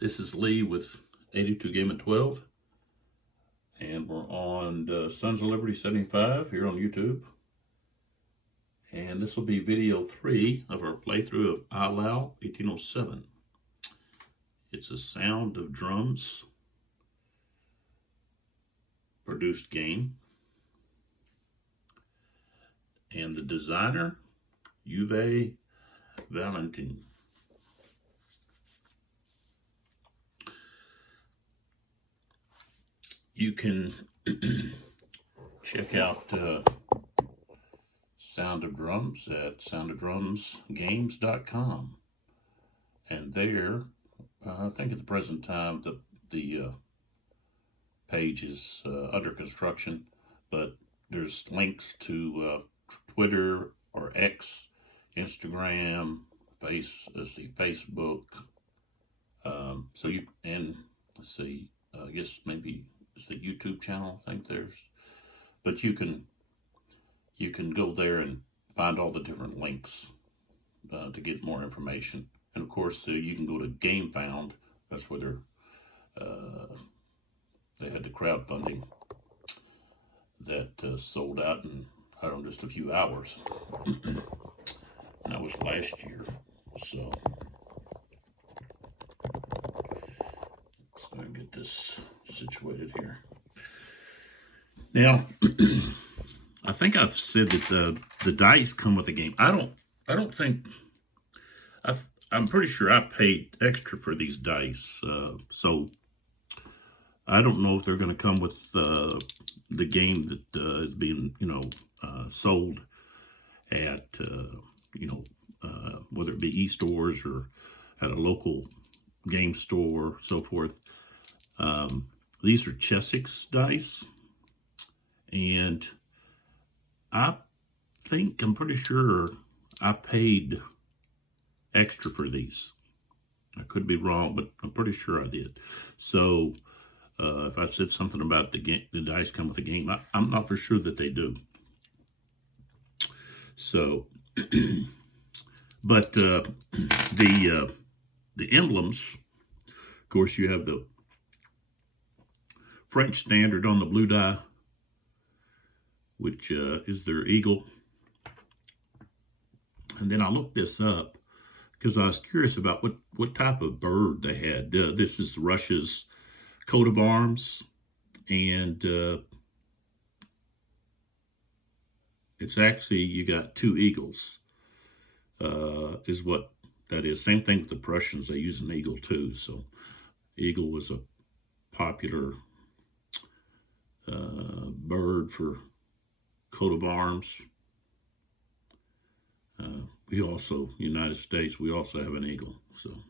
This is Lee with 82 Game and 12, and we're on Sons of Liberty 75 here on YouTube. And this will be video 3 of our playthrough of Eylau 1807. It's a sound of drums produced game. And the designer, Uwe Walentin. You can check out Sound of Drums at soundofdrumsgames.com. And there, I think at the present time, the page is under construction, but there's links to Twitter or X, Instagram, Facebook. So you, and let's see, I guess maybe it's the YouTube channel. I think there's, but you can go there and find all the different links to get more information. And of course, you can go to GameFound. That's where they had the crowdfunding that sold out in, I don't know, just a few hours. And that was last year. So let's get this situated here. Now, I think I've said that the dice come with the game. I don't think, I'm pretty sure I paid extra for these dice. So I don't know if they're going to come with the game that is being, sold at, whether it be e-stores or at a local game store, so forth. These are Chessex dice, and I'm pretty sure I paid extra for these. I could be wrong, but I'm pretty sure I did. So if I said something about the dice come with the game, I'm not for sure that they do. So, but the emblems, of course, you have the French standard on the blue die, which is their eagle. And then I looked this up because I was curious about what type of bird they had. This is Russia's coat of arms, and it's actually, you got two eagles, is what that is. Same thing with the Prussians, they use an eagle too. So eagle was a popular bird for coat of arms. We also, United States, we also have an eagle. So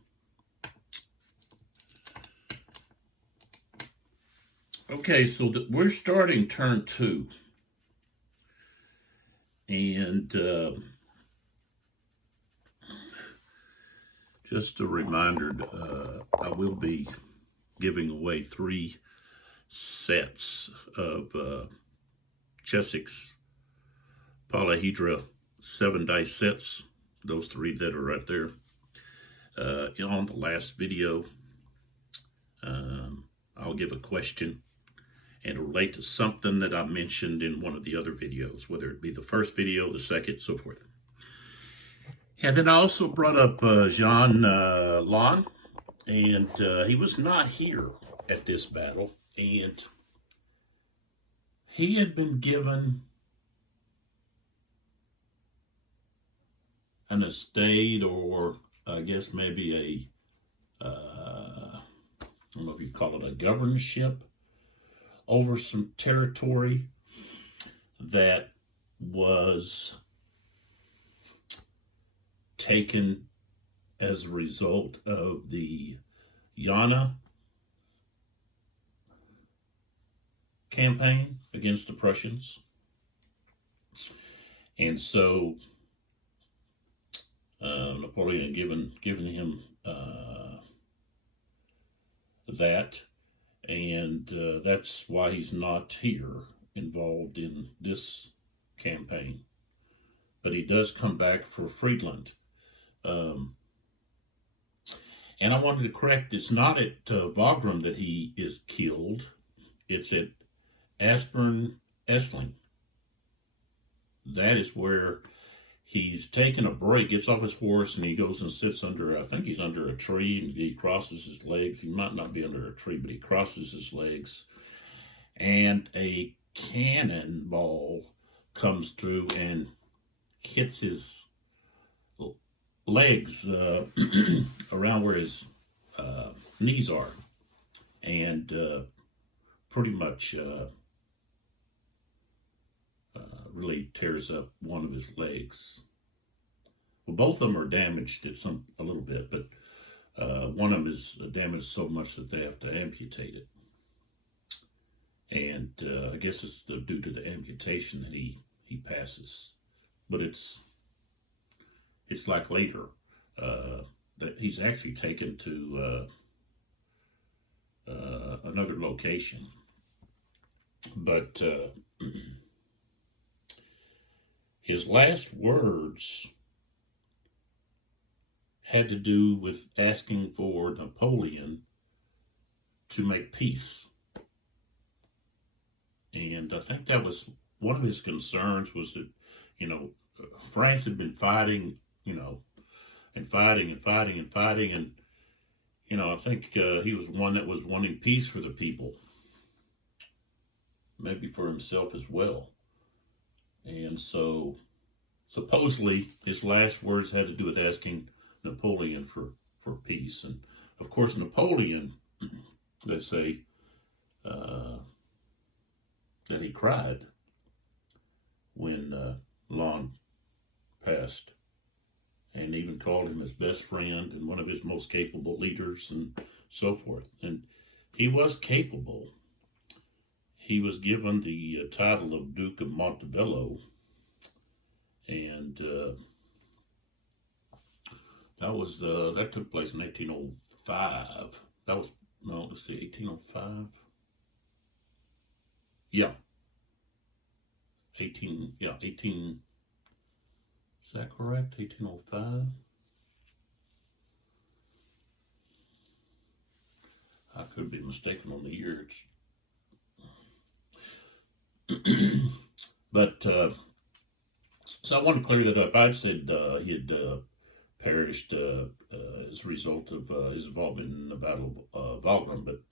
okay, so we're starting turn 2, and just a reminder, I will be giving away 3 sets of Chessex Polyhedra 7-dice sets. Those 3 that are right there. On the last video, I'll give a question and relate to something that I mentioned in one of the other videos, whether it be the first video, the second, so forth. And then I also brought up Jean Lon, and he was not here at this battle, and he had been given an estate, or I guess maybe I don't know if you call it a governorship, over some territory that was taken as a result of the Jena campaign against the Prussians. And so Napoleon had given him that, and that's why he's not here involved in this campaign. But he does come back for Friedland. And I wanted to correct, it's not at Wagram that he is killed, it's at Aspern Essling. That is where he's taking a break, gets off his horse, and he goes and sits under, I think he's under a tree, and he crosses his legs. He might not be under a tree, but he crosses his legs. And a cannonball comes through and hits his legs around where his knees are, and pretty much really tears up one of his legs. Well, both of them are damaged a little bit, but one of them is damaged so much that they have to amputate it. And I guess it's due to the amputation that he passes. But it's like later that he's actually taken to another location. But his last words had to do with asking for Napoleon to make peace. And I think that was one of his concerns, was that, France had been fighting, and fighting and fighting and fighting. And, I think he was one that was wanting peace for the people, maybe for himself as well. And so supposedly his last words had to do with asking Napoleon for peace. And of course, Napoleon, they say, that he cried when Lon passed, and even called him his best friend and one of his most capable leaders and so forth. And he was capable. He was given the title of Duke of Montebello, and that took place in 1805. That was, no, let's see, 1805. Yeah. 18, is that correct? 1805? I could be mistaken on the year. But, so I want to clear that up. I'd said he had perished as a result of his involvement in the Battle of Wagram, but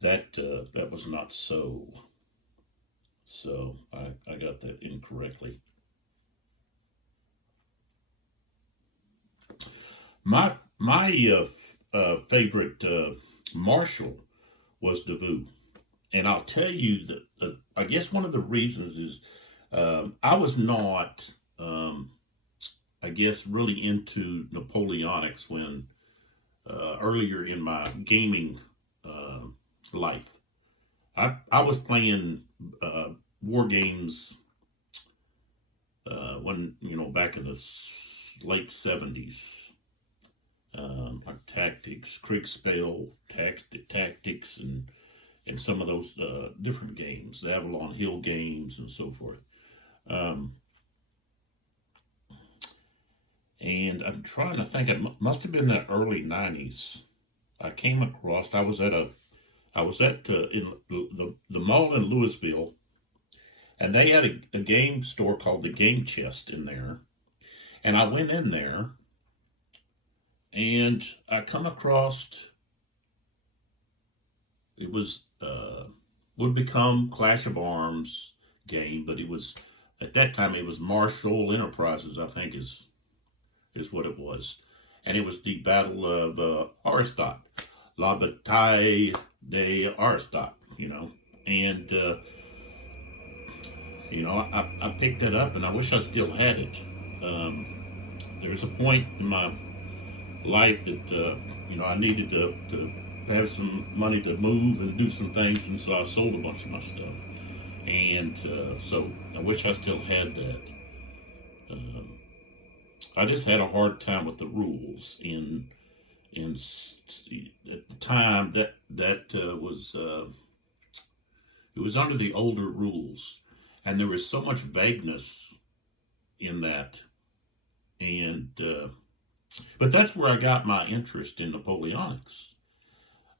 that was not so. So I got that incorrectly. My favorite marshal was Davout, and I'll tell you that I guess one of the reasons is I was not I guess really into Napoleonics when earlier in my gaming life. I was playing war games when, back in the late 70s, like Tactics, Kriegspell, Tactics, and some of those different games, the Avalon Hill games and so forth. And I'm trying to think, it must have been the early 90s. I came across, I was at in the mall in Louisville, and they had a game store called the Game Chest in there. And I went in there, and I come across, it was, would become Clash of Arms game, but it was, at that time, it was Marshall Enterprises, I think is what it was. And it was the Battle of Arstotzka, La Bataille de Arstotzka, and I picked that up, and I wish I still had it. There was a point in my life that I needed to have some money to move and do some things, and so I sold a bunch of my stuff, and so I wish I still had that. I just had a hard time with the rules at the time that was it was under the older rules, and there was so much vagueness in that, and But that's where I got my interest in Napoleonics.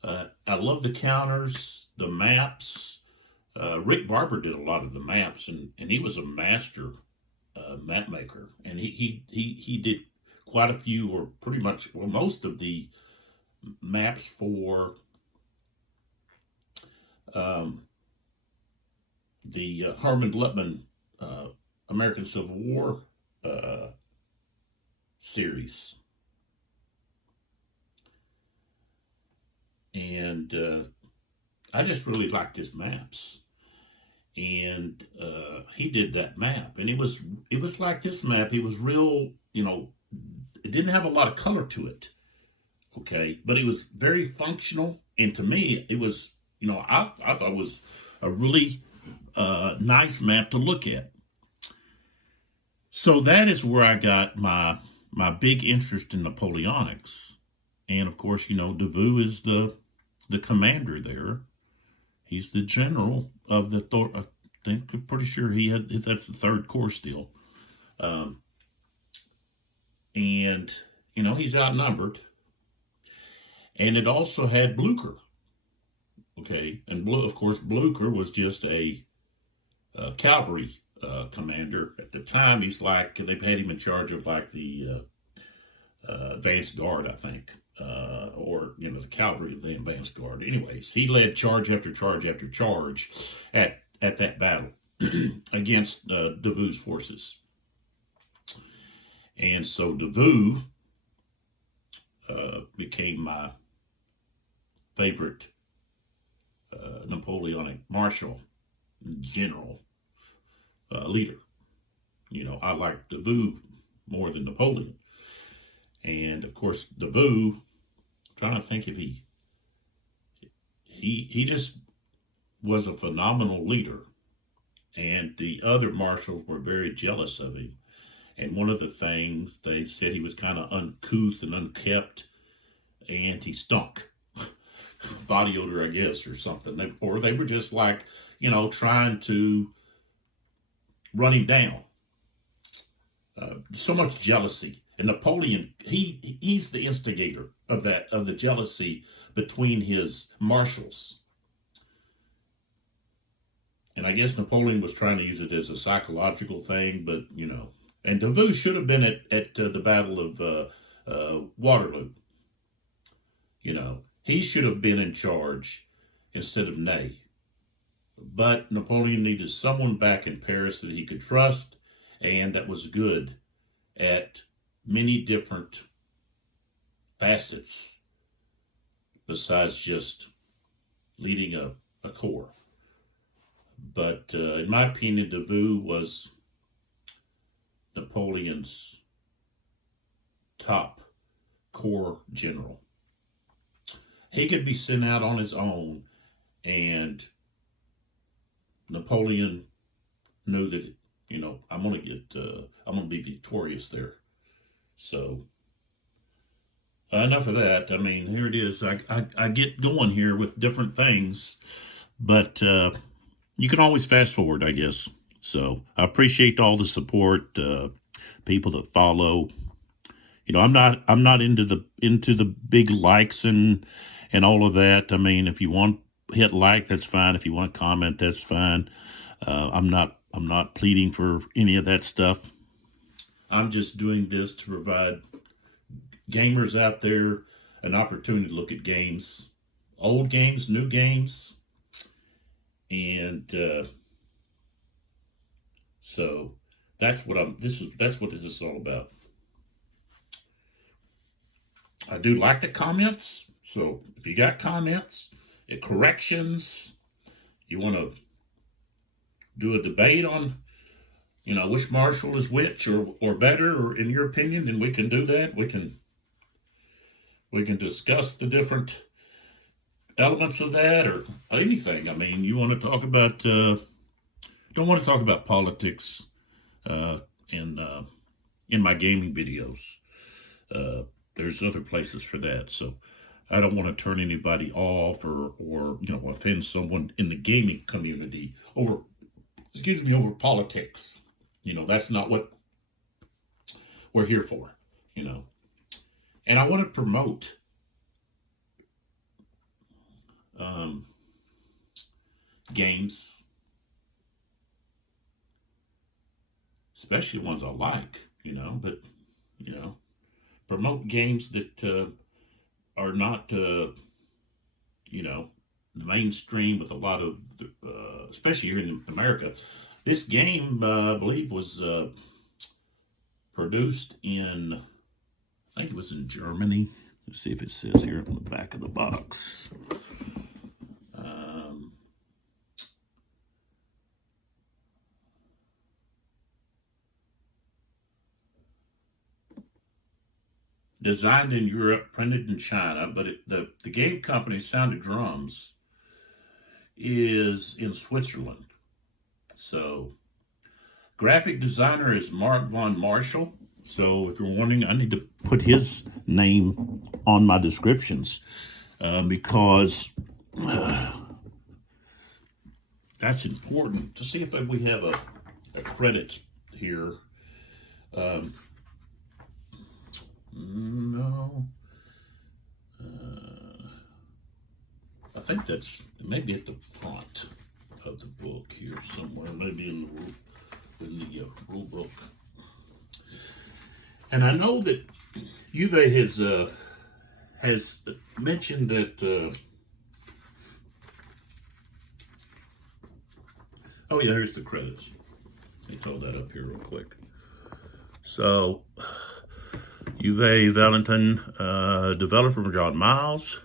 I love the counters, the maps. Rick Barber did a lot of the maps, and he was a master map maker, and he did quite a few, or pretty much, well, most of the maps for um, the Harmon Lutman American Civil War uh, series. And I just really liked his maps. And he did that map, and it was like this map. It was real, it didn't have a lot of color to it, okay, but it was very functional. And to me, it was, I thought it was a really nice map to look at. So that is where I got my big interest in Napoleonics. And of course, Davout is the commander there. He's the general of the I think, I'm pretty sure that's the third corps still. And he's outnumbered. And it also had Blucher. Okay, and of course Blucher was just a cavalry commander at the time. He's like, they've had him in charge of like the advanced guard, I think, or the cavalry of the advanced guard. Anyways, he led charge after charge after charge at that battle against Davout's forces. And so Davout became my favorite Napoleonic marshal, general, leader. I like Davout more than Napoleon. And of course, Davout, I'm trying to think if he just was a phenomenal leader. And the other marshals were very jealous of him. And one of the things, they said he was kind of uncouth and unkept, and he stunk. Body odor, I guess, or something. Or they were just like, trying to run him down. So much jealousy. And Napoleon, he's the instigator of the jealousy between his marshals. And I guess Napoleon was trying to use it as a psychological thing, but, and Davout should have been at the Battle of Waterloo. He should have been in charge instead of Ney. But Napoleon needed someone back in Paris that he could trust and that was good at many different facets besides just leading a corps. But in my opinion, Davout was Napoleon's top corps general. He could be sent out on his own, and Napoleon knew that, I'm going to be victorious there. So enough of that. I mean, here it is. I get going here with different things, but you can always fast forward, I guess. So I appreciate all the support, people that follow. I'm not into the big likes and all of that. I mean, if you want to hit like, that's fine. If you want to comment, that's fine. I'm not pleading for any of that stuff. I'm just doing this to provide gamers out there an opportunity to look at games, old games, new games, and so that's what this is all about. I do like the comments, so if you got comments, corrections, you want to do a debate on, which marshal is which or better, or in your opinion, then we can do that. We can discuss the different elements of that or anything. I mean, you want to talk about, don't want to talk about politics in my gaming videos. There's other places for that. So I don't want to turn anybody off or offend someone in the gaming community over politics. That's not what we're here for. And I want to promote um, games, especially ones I like, but, you know, promote games that are not, the mainstream with a lot of, especially here in America. This game, I believe, was produced in, I think it was in Germany. Let's see if it says here on the back of the box. Designed in Europe, printed in China, but the game company, Sound of Drums, is in Switzerland. So, graphic designer is Marc Von Martial. So, if you're wondering, I need to put his name on my descriptions because that's important to see if we have a credit here. No. I think that's maybe at the front of the book here somewhere, maybe in the rule book. And I know that Uwe has mentioned that. Oh yeah, here's the credits. Let me throw that up here real quick. So, Uwe Walentin, developer John Miles.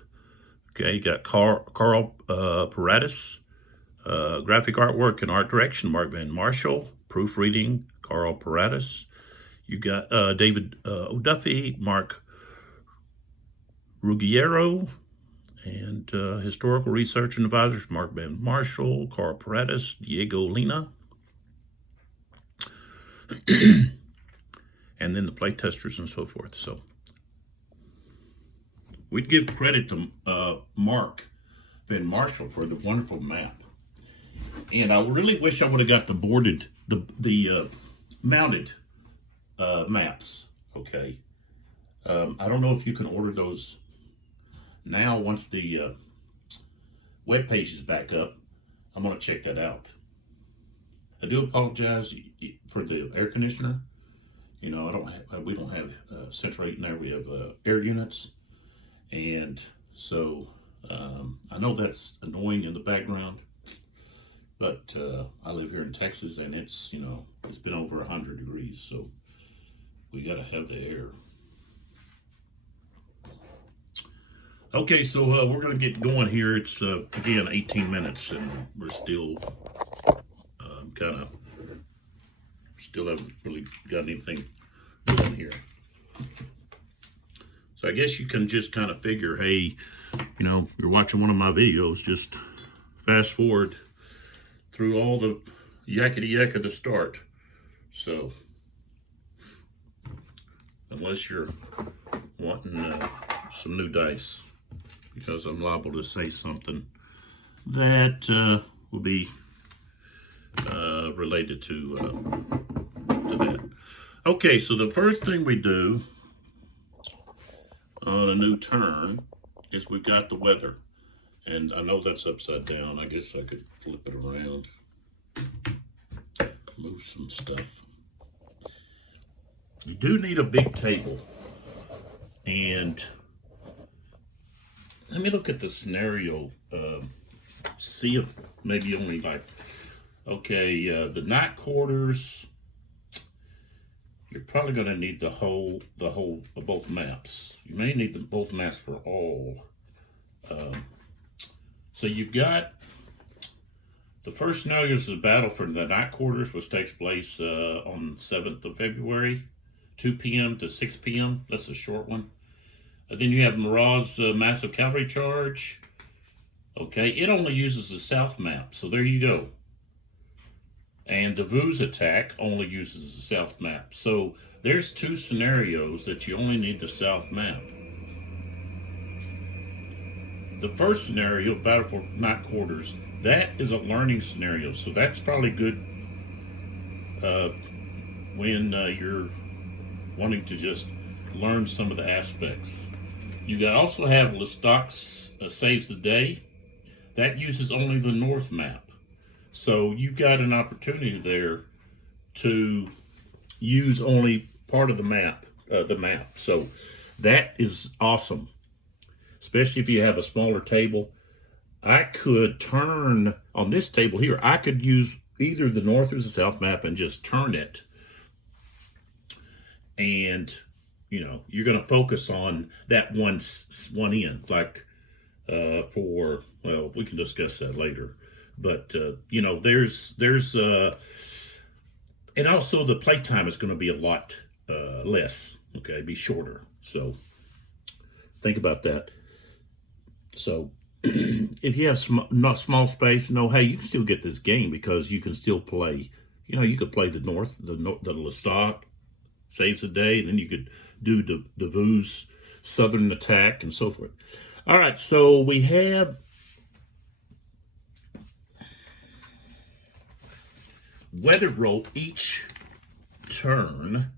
Okay, you got Carl Paradis, graphic artwork and art direction Marc Von Martial, proofreading Carl Paradis. You got David O'Duffy, Mark Ruggiero, and historical research and advisors Marc Von Martial, Carl Paradis, Diego Lina. And then the playtesters and so forth. So we'd give credit to Marc Von Martial for the wonderful map. And I really wish I would have got the mounted maps. Okay. I don't know if you can order those now once the web page is back up. I'm going to check that out. I do apologize for the air conditioner. We don't have central heating there. We have air units. And so I know that's annoying in the background, but I live here in Texas and it's been over 100 degrees. So we got to have the air. Okay, so we're going to get going here. It's, again, 18 minutes and we're still still haven't really got anything going here. So I guess you can just kind of figure, hey, you're watching one of my videos, just fast forward through all the yakety yak at the start. So unless you're wanting some new dice, because I'm liable to say something that will be related to that. Okay, so the first thing we do on a new turn is we've got the weather. And I know that's upside down. I guess I could flip it around, move some stuff. You do need a big table. And let me look at the scenario, see if maybe only okay, the night quarters, you're probably going to need both maps. You may need both maps for all. So you've got the first scenario is the battle for the night quarters, which takes place on 7th of February, 2 p.m. to 6 p.m. That's a short one. Then you have Murat's massive cavalry charge. Okay, it only uses the south map, so there you go. And Davout's attack only uses the south map. So there's two scenarios that you only need the south map. The first scenario, Battle for Night Quarters, that is a learning scenario. So that's probably good when you're wanting to just learn some of the aspects. You also have Lestock Saves the Day. That uses only the north map. So you've got an opportunity there to use only part of the map, So that is awesome, especially if you have a smaller table. I could turn on this table here. I could use either the north or the south map and just turn it. And you're going to focus on that one end, like well, we can discuss that later. But there's and also the playtime is going to be a lot less. Okay, be shorter. So think about that. So if you have not small space, hey, you can still get this game because you can still play. You could play the Lestock Saves the Day, and then you could do the Vu's Southern Attack and so forth. All right, so we have weather roll each turn.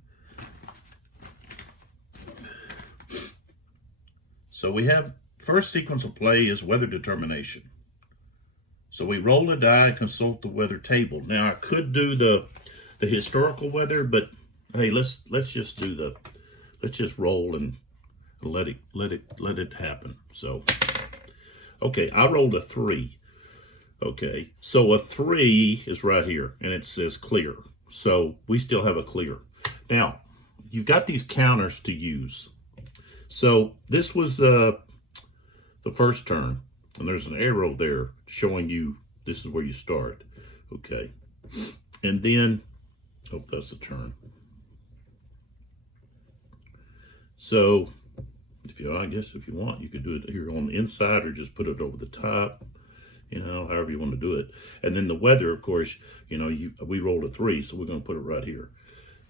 So we have first sequence of play is weather determination. So we roll a die and consult the weather table. Now I could do the historical weather, but hey, let's just roll and let it happen. So okay, I rolled a 3. Okay, so a 3 is right here, and it says clear. So we still have a clear. Now, you've got these counters to use. So this was the first turn, and there's an arrow there showing you this is where you start. Okay, and then, hope that's the turn. So, I guess if you want, you could do it here on the inside or just put it over the top. However you want to do it. And then the weather, of course, we rolled a 3, so we're going to put it right here.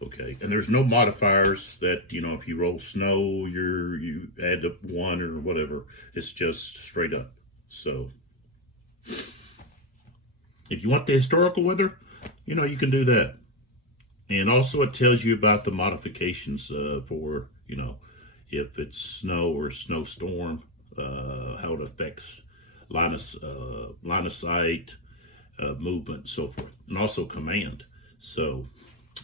Okay, and there's no modifiers that, if you roll snow, you add up 1 or whatever. It's just straight up. So if you want the historical weather, you can do that. And also it tells you about the modifications for, if it's snow or snowstorm, how it affects line of sight, movement, and so forth, and also command. So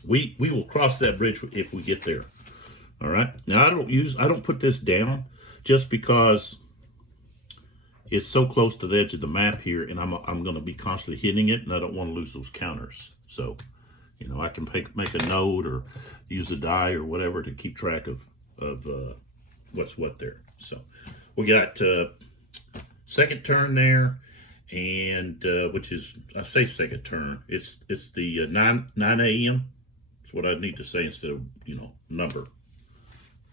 we will cross that bridge if we get there. All right. Now I don't put this down just because it's so close to the edge of the map here, and I'm going to be constantly hitting it, and I don't want to lose those counters. So I can make a note or use a die or whatever to keep track of what's what there. So we got second turn there, and which is, I say second turn, it's the 9 a.m. That's what I need to say instead of number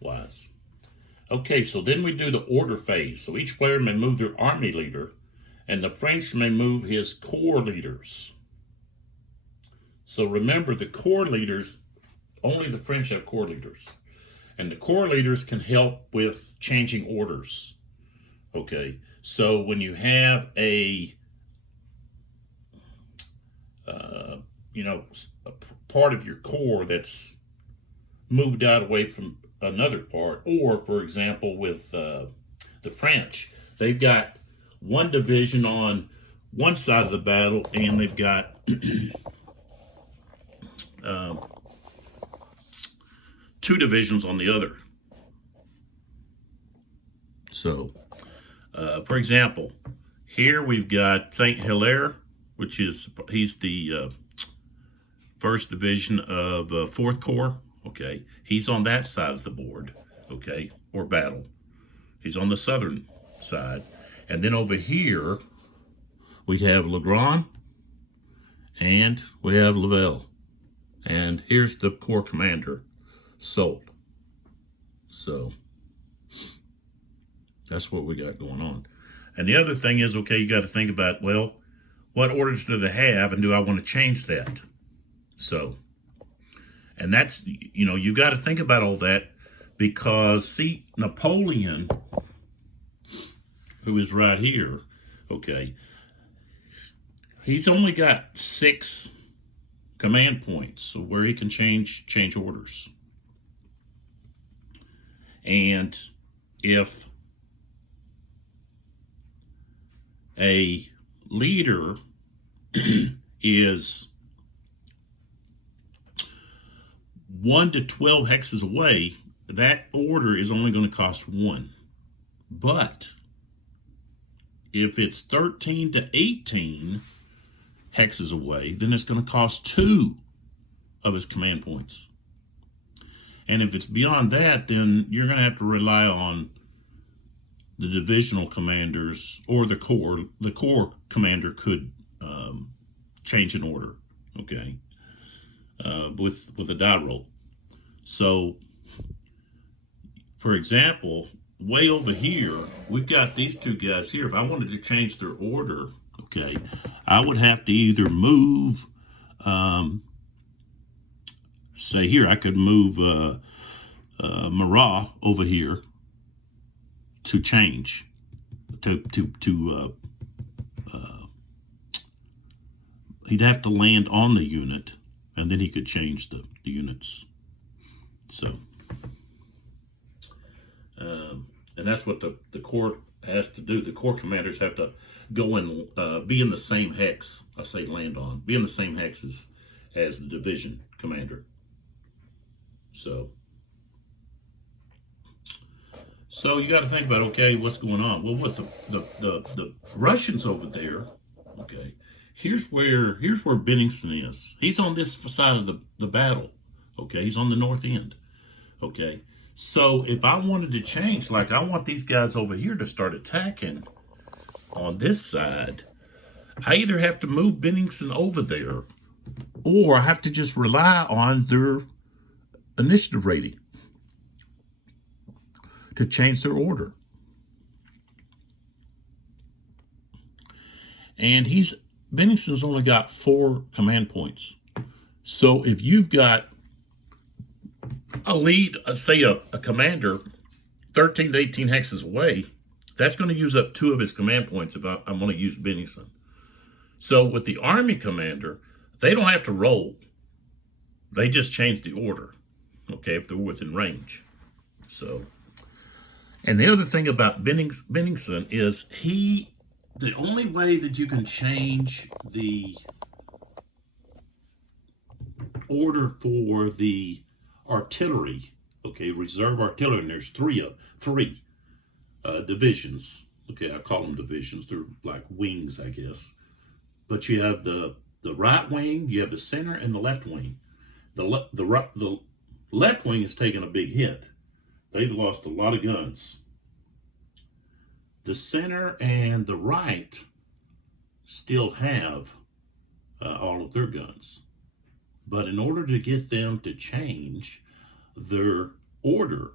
wise. Okay, so then we do the order phase. So each player may move their army leader, and the French may move his corps leaders. So remember, the corps leaders, only the French have corps leaders, and the corps leaders can help with changing orders. Okay, so when you have a part of your corps that's moved out away from another part, or for example with the French, they've got one division on one side of the battle, and they've got two divisions on the other. So, for example, here we've got Saint Hilaire, which he's the first division of 4th Corps. Okay, he's on that side of the board. Okay, or battle. He's on the southern side, and then over here we have Legrand, and we have Lavelle, and here's the corps commander, Soult. So that's what we got going on. And the other thing is, okay, you got to think about, well, what orders do they have, and do I want to change that? So, and that's, you've got to think about all that, because, see, Napoleon, who is right here, okay, he's only got 6 command points, so where he can change orders. And if a leader is 1 to 12 hexes away, that order is only going to cost 1. But if it's 13 to 18 hexes away, then it's going to cost 2 of his command points. And if it's beyond that, then you're going to have to rely on the divisional commanders or the corps. The corps commander could change an order, okay, with a die roll. So, for example, way over here, we've got these two guys here. If I wanted to change their order, okay, I would have to either move, say here, I could move Marat over here to change, he'd have to land on the unit, and then he could change the units. So, and that's what the corps has to do. The corps commanders have to go and be in the same hex. I say land on, be in the same hexes as the division commander. So you got to think about, okay, what's going on? Well, what the Russians over there, okay, here's where Bennigsen is. He's on this side of the battle, okay? He's on the north end, okay? So if I wanted to change, like I want these guys over here to start attacking on this side, I either have to move Bennigsen over there, or I have to just rely on their initiative rating to change their order. And Bennigsen's only got 4 command points. So if you've got a lead, say a commander 13 to 18 hexes away, that's going to use up 2 of his command points if I'm going to use Bennigsen. So with the army commander, they don't have to roll. They just change the order, okay, if they're within range. So, and the other thing about Bennigsen is the only way that you can change the order for the artillery, okay, reserve artillery, and there's three divisions, okay, I call them divisions, they're like wings, I guess, but you have the right wing, you have the center, and the left wing. The left wing has taken a big hit. They've lost a lot of guns. The center and the right still have all of their guns. But in order to get them to change their order,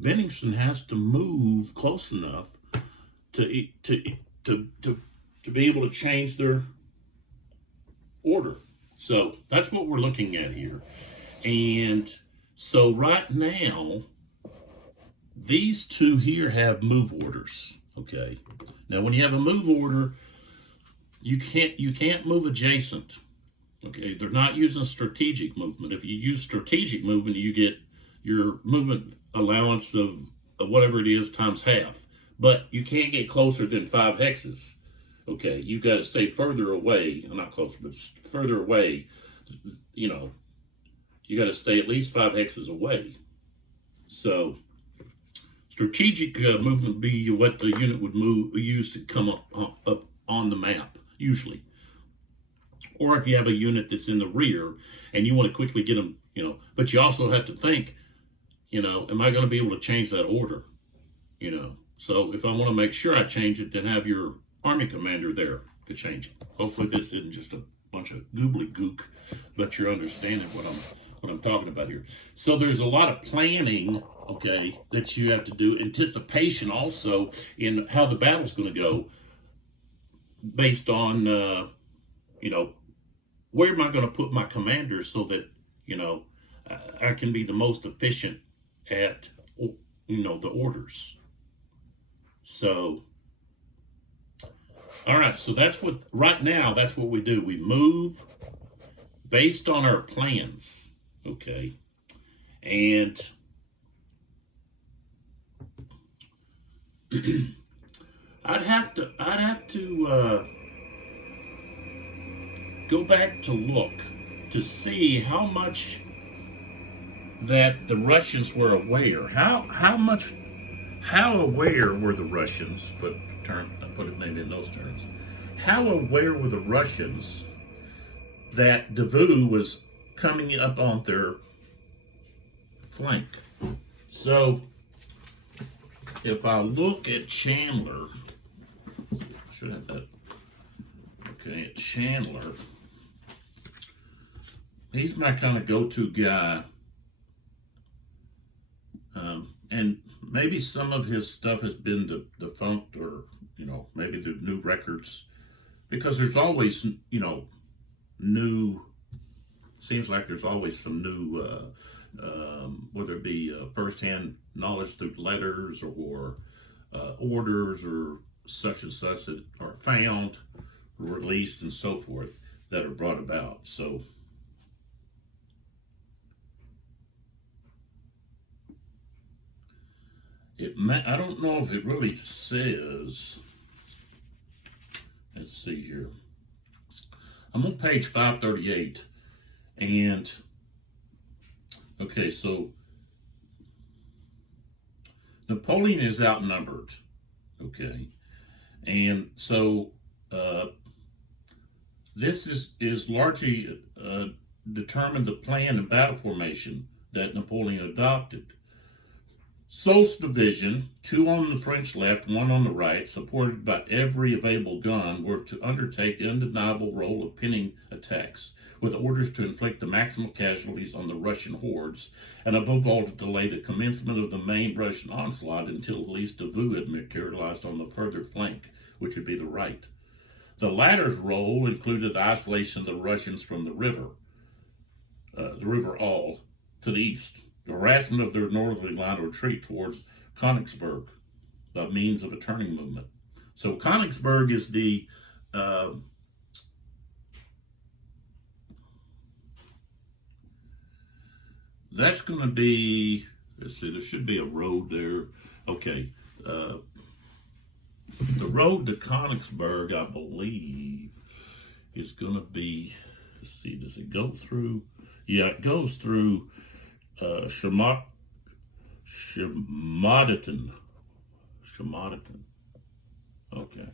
Bennigsen has to move close enough to be able to change their order. So that's what we're looking at here. And so right now, these two here have move orders. Okay. Now, when you have a move order, you can't move adjacent. Okay, they're not using strategic movement. If you use strategic movement, you get your movement allowance of whatever it is times half. But you can't get closer than 5 hexes. Okay, you got to stay further away. Not closer, but further away. You know, you got to stay at least 5 hexes away. So strategic movement would be what the unit would use to come up on the map, usually. Or if you have a unit that's in the rear and you want to quickly get them, you know, but you also have to think, you know, am I going to be able to change that order? You know, so if I want to make sure I change it, then have your army commander there to change it. Hopefully this isn't just a bunch of gobbledygook, but you're understanding what I'm talking about here. So there's a lot of planning, okay, that you have to do, anticipation also in how the battle's going to go based on, you know, where am I going to put my commanders so that, you know, I can be the most efficient at, you know, the orders. So, all right, so right now, that's what we do. We move based on our plans, okay? And I'd have to go back to look to see how much that the Russians were aware. How aware were the Russians? I put it maybe in those terms. How aware were the Russians that Davout was coming up on their flank? So if I look at Chandler, should have that. Okay, at Chandler, he's my kind of go-to guy. And maybe some of his stuff has been defunct, or maybe the new records, because there's always new. Seems like there's always some new, whether it be firsthand knowledge through letters or orders or such and such that are found, released, and so forth that are brought about. So. I don't know if it really says. Let's see here. I'm on page 538, and okay, so Napoleon is outnumbered. Okay, and so this is largely determined the plan and battle formation that Napoleon adopted. Soult's division, 2 on the French left, 1 on the right, supported by every available gun, were to undertake the undeniable role of pinning attacks, with orders to inflict the maximum casualties on the Russian hordes, and above all to delay the commencement of the main Russian onslaught until at least Davout had materialized on the further flank, which would be the right. The latter's role included the isolation of the Russians from the river All, to the east, the harassment of their northerly line of retreat towards Königsberg by means of a turning movement. So Königsberg is that's going to be, let's see, there should be a road there. Okay. The road to Königsberg, I believe, is going to be, let's see, does it go through? Yeah, it goes through Schmadeten. Okay.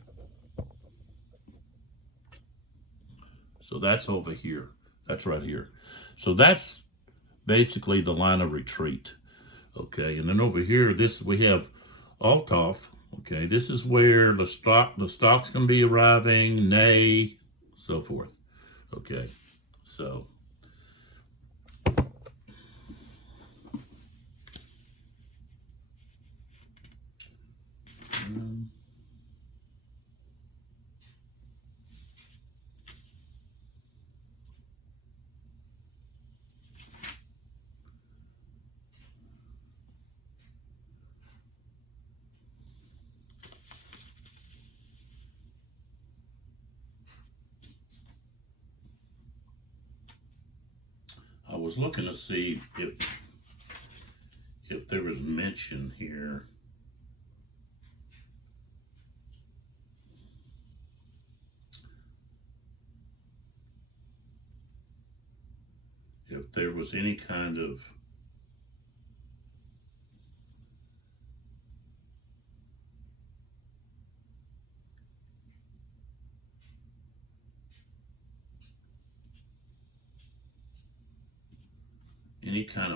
So that's over here. That's right here. So that's basically the line of retreat. Okay, and then over here, we have Althoff. Okay, this is where the stock's going to be arriving, Ney, so forth. Okay, so. I was looking to see if there was mention here. If there was any kind of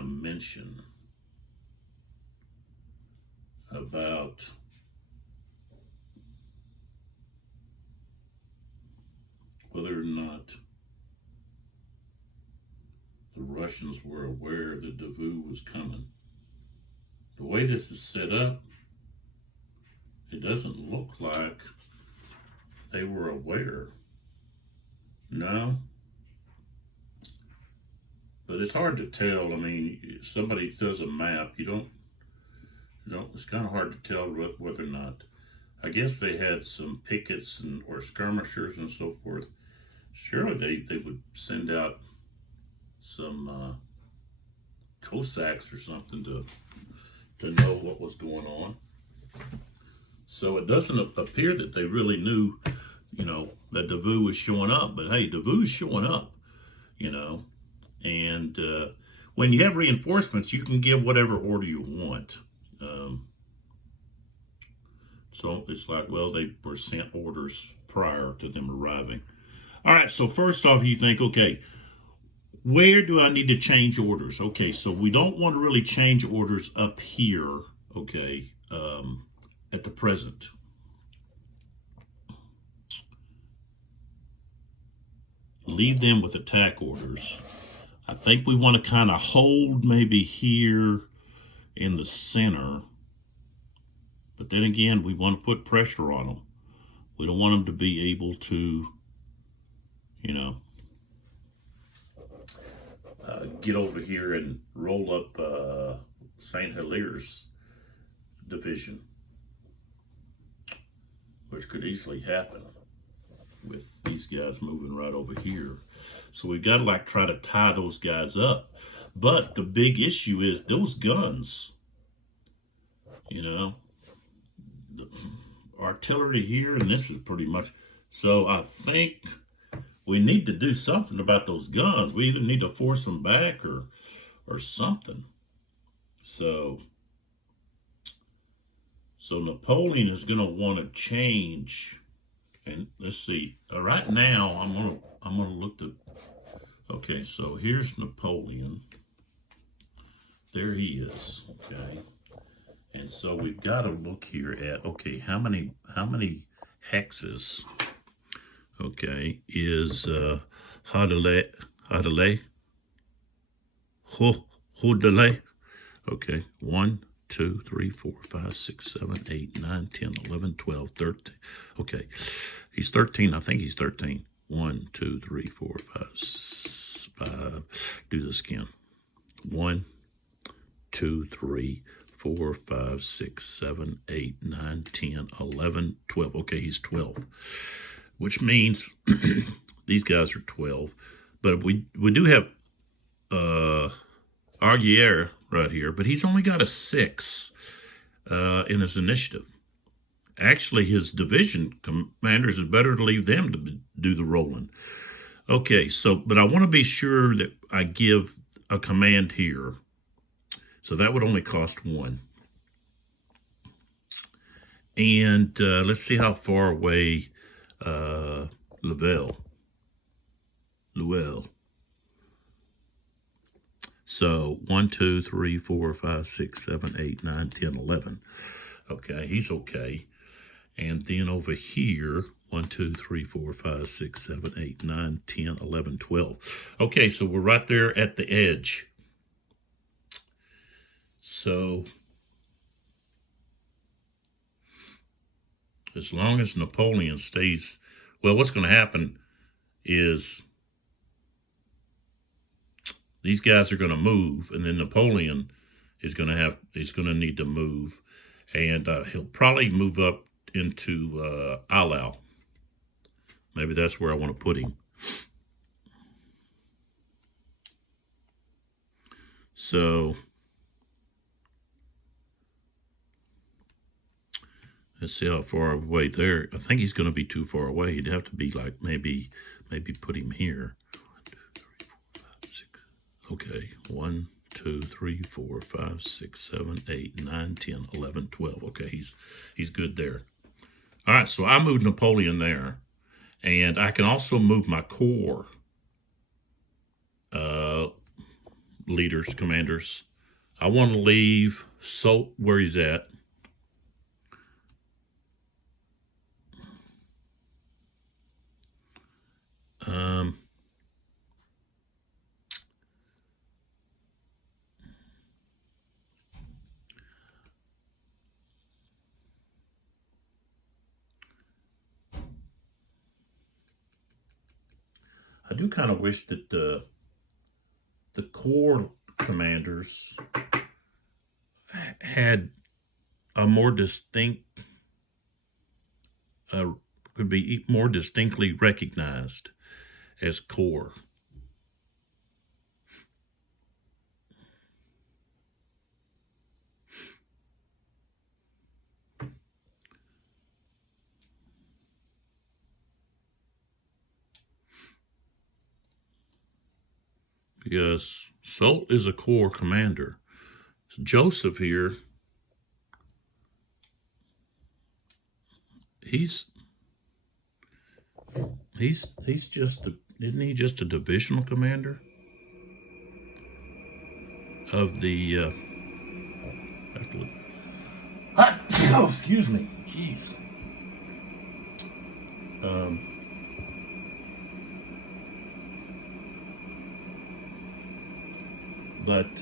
mention about whether or not the Russians were aware that Davout was coming. The way this is set up, it doesn't look like they were aware. No. But it's hard to tell. I mean, if somebody does a map, you don't, it's kind of hard to tell whether or not. I guess they had some pickets or skirmishers and so forth. Surely they would send out some Cossacks or something to know what was going on. So it doesn't appear that they really knew, that Davout was showing up. But hey, Davout's showing up, you know. And when you have reinforcements, you can give whatever order you want. So it's like, well, they were sent orders prior to them arriving. All right, so first off, you think, okay, where do I need to change orders? Okay, so we don't want to really change orders up here, okay, at the present. Leave them with attack orders. I think we want to kind of hold maybe here in the center. But then again, we want to put pressure on them. We don't want them to be able to, get over here and roll up St. Hilaire's division, which could easily happen with these guys moving right over here. So we got to like try to tie those guys up. But the big issue is those guns, the artillery here, and this is pretty much. So I think we need to do something about those guns. We either need to force them back or something. So Napoleon is going to want to change. And let's see. Right now, I'm gonna look to. Okay, so here's Napoleon. There he is. Okay, and so we've got to look here at, okay, how many hexes? Okay, is Hodelay. Okay, 1, 2, 3, 4, 5, 6, 7, 8, 9, 10, 11, 12, 13. Okay, he's 13. I think he's 13. 1, 2, 3, 4, 5. Do this again. 1, 2, 3, 4, 5, 6, 7, 8, 9, 10, 11, 12. Okay, he's 12, which means these guys are 12. But we do have Arguier right here, but he's only got a 6 in his initiative. Actually, his division commanders, is better to leave them to do the rolling. Okay, so, but I want to be sure that I give a command here. So that would only cost 1. And let's see how far away Luel. So 1, 2, 3, 4, 5, 6, 7, 8, 9, 10, 11. Okay, he's okay. And then over here, 1, 2, 3, 4, 5, 6, 7, 8, 9, 10, 11, 12. Okay, so we're right there at the edge. So as long as Napoleon stays, well, what's going to happen is these guys are going to move, and then Napoleon is going to need to move, and he'll probably move up into Eylau. Maybe that's where I want to put him. So let's see how far away there. I think he's going to be too far away. He'd have to be like maybe put him here. 1, 2, 3, 4, 5, 6. Okay, 1, 2, 3, 4, 5, 6, 7, 8, 9, 10, 11, 12. Okay, he's good there. All right, so I moved Napoleon there, and I can also move my corps leaders, commanders. I want to leave Soult where he's at. I do kind of wish that the corps commanders had a more distinct, could be more distinctly recognized as corps. Yes, Salt is a corps commander. So Joseph here, he's just isn't he just a divisional commander of the oh, excuse me. Jeez. Um, but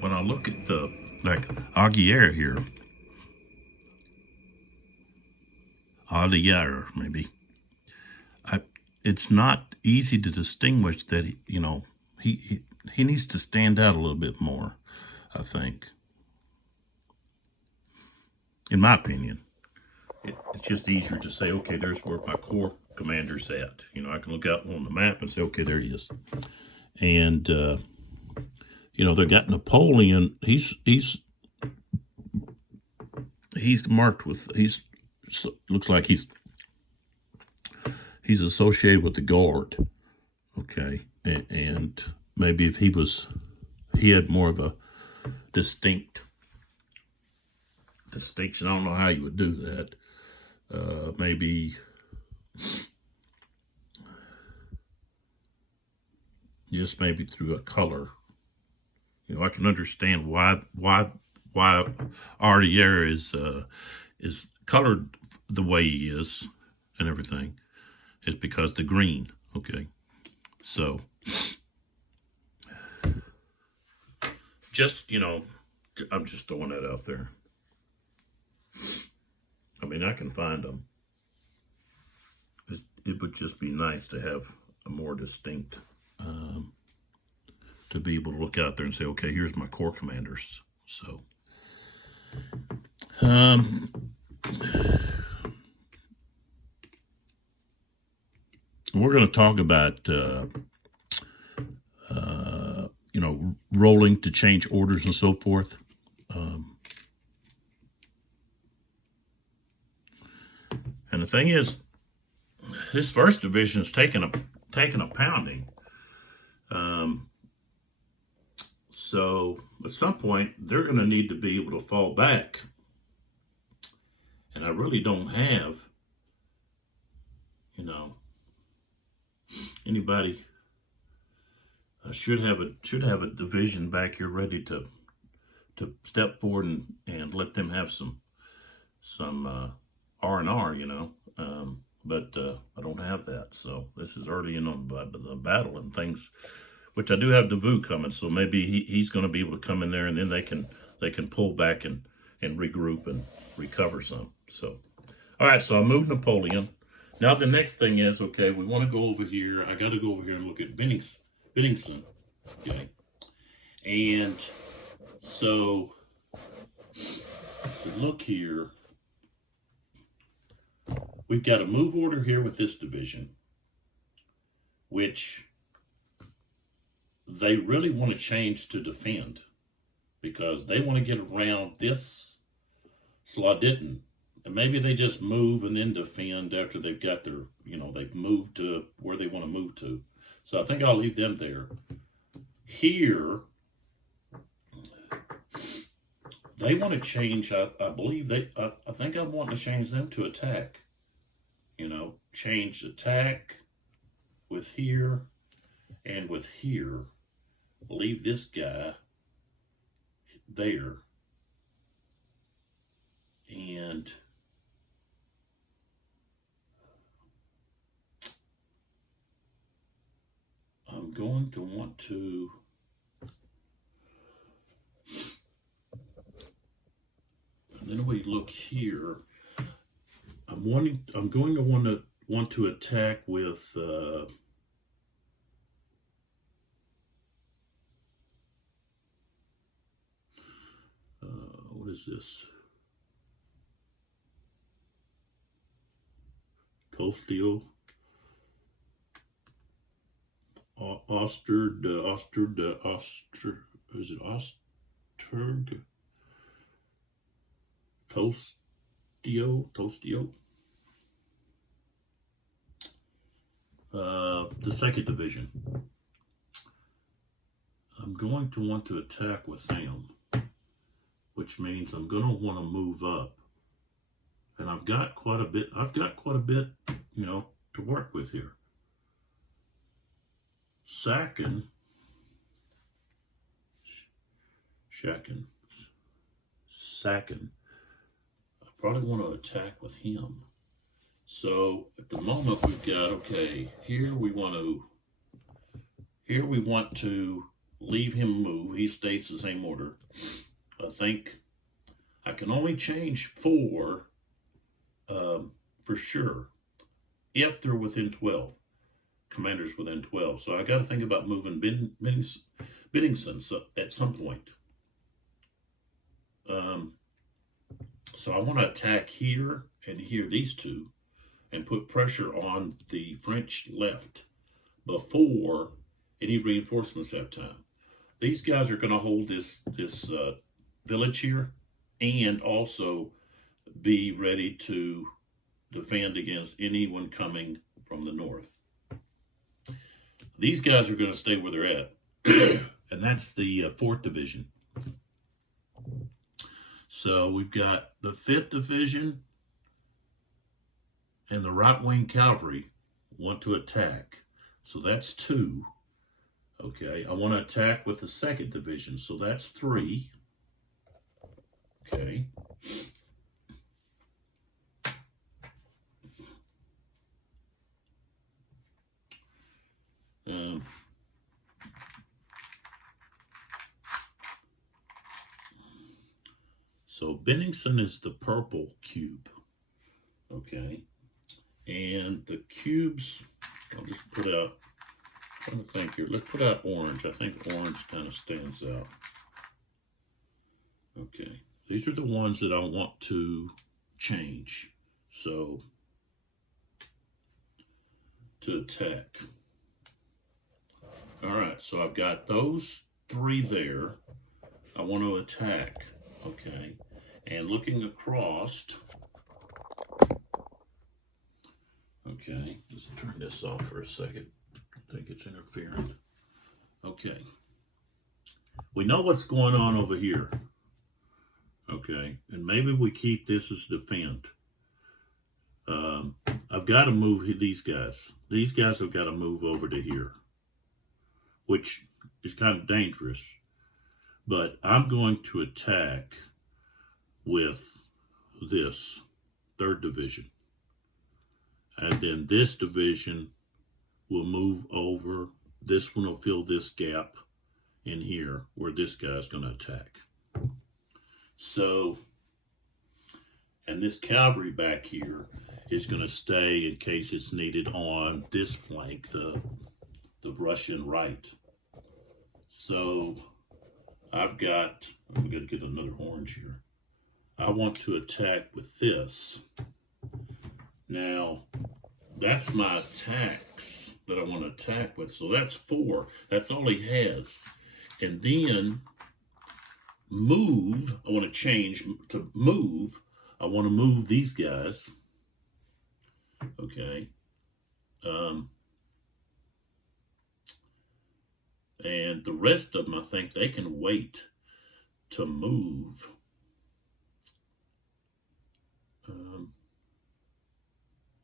when I look at the like Aguirre here, Aguirre maybe, I, it's not easy to distinguish that he needs to stand out a little bit more. I think, in my opinion, it's just easier to say, okay, there's where my corps commander's at. I can look out on the map and say, okay, there he is. And they got Napoleon. He's marked with looks like he's associated with the guard. Okay, and maybe if he had more of a distinction. I don't know how you would do that. Maybe just maybe through a color. I can understand why Artier is colored the way he is and everything. Is because the green. Okay, so just I'm just throwing that out there. I mean, I can find them. It would just be nice to have a more distinct, to be able to look out there and say, okay, here's my corps commanders. So, we're going to talk about, rolling to change orders and so forth. And the thing is, this first division is taking a pounding. So at some point, they're going to need to be able to fall back. And I really don't have, anybody. I should have a division back here ready to step forward and let them have some R&R, but I don't have that. So this is early in on the battle and things, which I do have Davout coming. So maybe he's going to be able to come in there, and then they can pull back and regroup and recover some. So, all right. So I moved Napoleon. Now the next thing is, okay, we want to go over here. I got to go over here and look at Bennigsen. Okay, and so look here. We've got a move order here with this division, which they really want to change to defend because they want to get around this Sloditten. And maybe they just move and then defend after they've got their, they've moved to where they want to move to. So I think I'll leave them there. Here, they want to change, I believe I think I want to change them to attack. Change attack with here and with here. Leave this guy there. And I'm going to want to and then we look here. I'm going to want to attack with what is this? Tolstio. Osterg, is it Osterg? Tolstio. The second division. going to want to attack with them, which means I'm going to want to move up. And I've got quite a bit, you know, to work with here. Sacking. I probably want to attack with him. So at the moment we've got, okay, here we want to leave him move. He stays the same order. I think I can only change 4 for sure if they're within 12. Commanders within 12. So I got to think about moving Benningson at some point. So I want to attack here and here, these two, and put pressure on the French left before any reinforcements have time. These guys are going to hold this village here and also be ready to defend against anyone coming from the north. These guys are going to stay where they're at, and that's the 4th Division. So we've got the 5th Division and the right-wing cavalry want to attack. So that's 2. Okay, I want to attack with the 2nd Division. So that's 3. Okay. So Bennington is the purple cube. Okay. And the cubes, I'll just put out, I'm trying to think here. Let's put out orange. I think orange kind of stands out. Okay. These are the ones that I want to change. So, to attack. All right. So I've got those 3 there. I want to attack. Okay. And looking across. Okay, let's turn this off for a second. I think it's interfering. Okay. We know what's going on over here. Okay, and maybe we keep this as defend. I've got to move these guys. These guys have got to move over to here, which is kind of dangerous. But I'm going to attack with this 3rd Division. And then this division will move over. This one will fill this gap in here where this guy's going to attack. So, and this cavalry back here is going to stay in case it's needed on this flank, the Russian right. So, I'm going to get another orange here. I want to attack with this. Now, that's my attacks that I want to attack with. So that's 4. That's all he has. And then move, I want to change to move. I want to move these guys. Okay. And the rest of them, I think they can wait to move.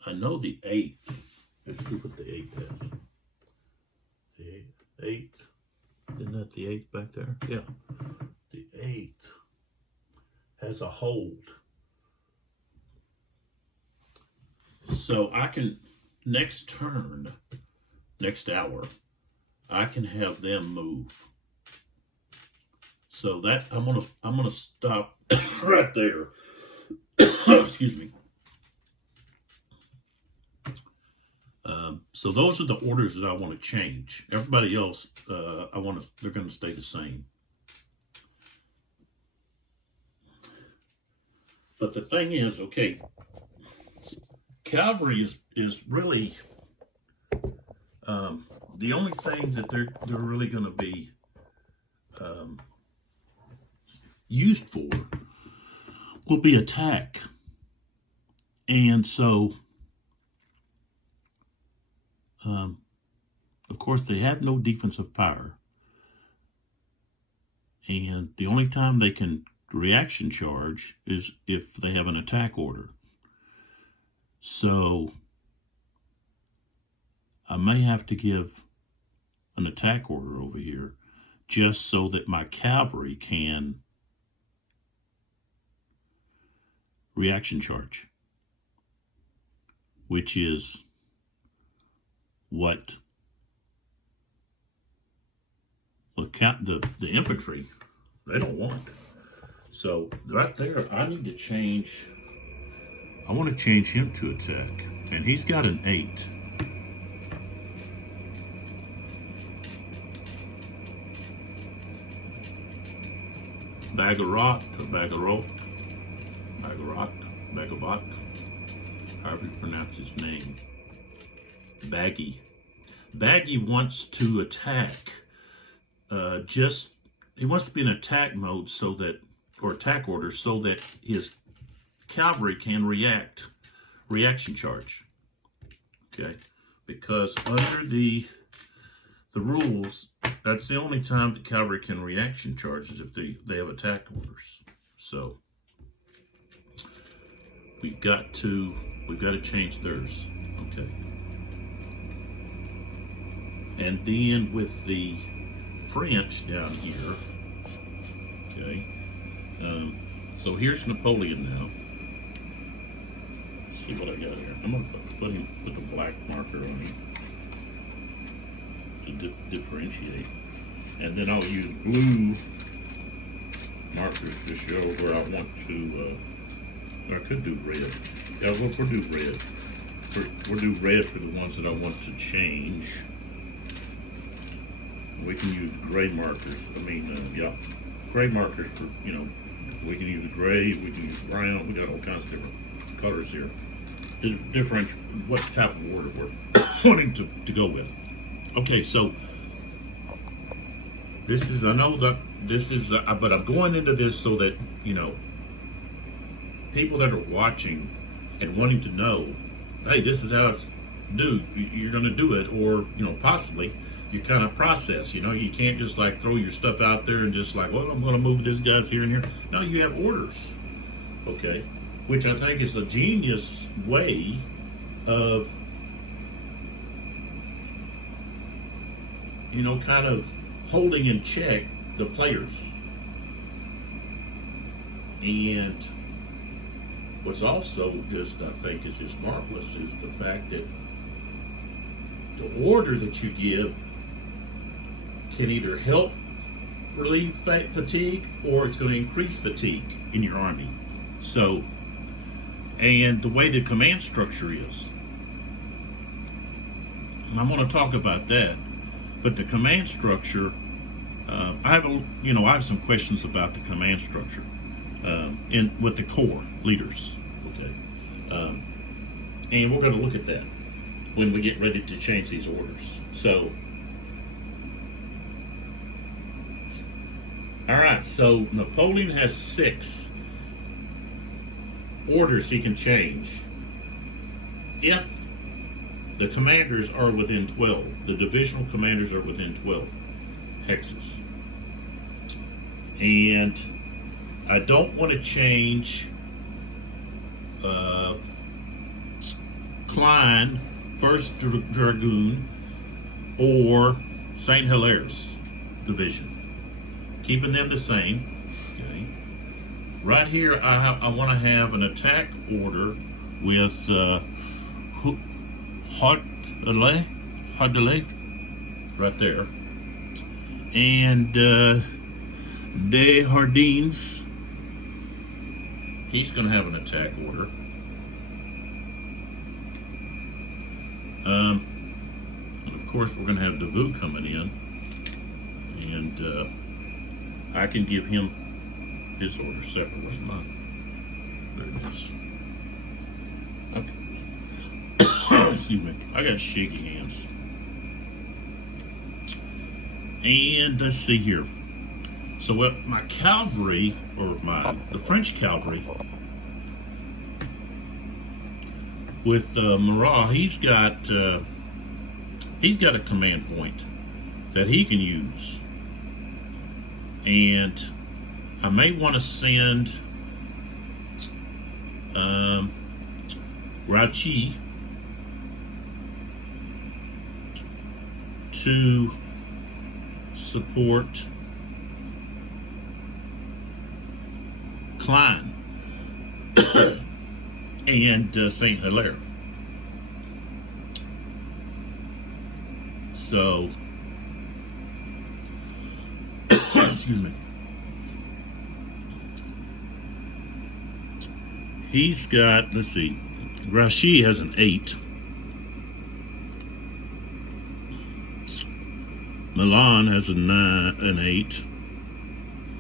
I know the 8th. Let's see what the 8th has. The 8th. Isn't that the 8th back there? Yeah. The 8th has a hold. So I can, next turn, next hour, I can have them move. So that, I'm gonna stop right there. Excuse me. So those are the orders that I want to change. Everybody else, they're going to stay the same. But the thing is, okay, cavalry is really the only thing that they're really going to be used for will be attack. And so, of course, they have no defensive fire. And the only time they can reaction charge is if they have an attack order. So I may have to give an attack order over here just so that my cavalry can reaction charge, which is what the infantry, they don't want. So right there, I need to change. I want to change him to attack, and he's got an 8. Bag of rot, or bag of rope, bag of rot, bag of rot, however you pronounce his name. Baggy. Baggy wants to attack. He wants to be in attack mode so that, or attack order, so that his cavalry can reaction charge. Okay, because under the rules, that's the only time the cavalry can reaction charge is if they have attack orders. So we've got to change theirs. Okay. And then with the French down here, okay, so here's Napoleon now. Let's see what I got here. I'm going to put the black marker on him to differentiate. And then I'll use blue markers to show where I want to, or I could do red. Yeah, we'll do red. We'll do red for the ones that I want to change. We can use gray markers. Gray markers for, we can use gray, we can use brown. We got all kinds of different colors here. Different, what type of order we're wanting to go with. Okay, so this is, I know that this is, but I'm going into this so that, people that are watching and wanting to know, hey, this is how it's you're going to do it, or, possibly you kind of process, you can't just like throw your stuff out there and just like, well, I'm going to move this guy's here and here. No, you have orders, okay, which I think is a genius way of, kind of holding in check the players. And what's also just, I think, is just marvelous is the fact that the order that you give can either help relieve fatigue or it's going to increase fatigue in your army. So, and the way the command structure is, and I'm going to talk about that, but the command structure, I have some questions about the command structure with the corps leaders, okay, and we're going to look at that when we get ready to change these orders. So, all right, so Napoleon has 6 orders he can change if the commanders are within 12. The divisional commanders are within 12 hexes. And I don't want to change Klein, 1st Dragoon, or St. Hilaire's division. Keeping them the same. Okay. Right here, I want to have an attack order with Hadley, right there, and Desjardins. He's going to have an attack order. And of course, we're going to have Davout coming in, and I can give him his order separate. Where's mine? There it is. Okay. Excuse me. I got shaky hands. And let's see here. So what my cavalry, or the French cavalry, with Marat, he's got a command point that he can use. And I may want to send Rachi to support Klein and St. Hilaire. So, excuse me. He's got, let's see, Rashi has an 8. Milan has a 9, an 8.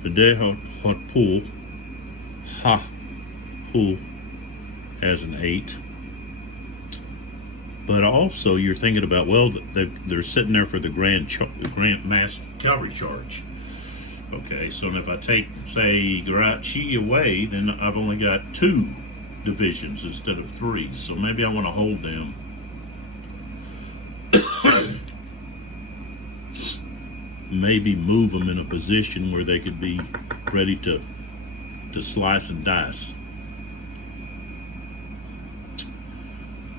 Hideh Hotpool has an 8. But also, you're thinking about, well, they're sitting there for the Grand Mass Cavalry Charge. Okay, so if I take, say, Garachi away, then I've only got 2 divisions instead of 3. So maybe I want to hold them. Maybe move them in a position where they could be ready to slice and dice.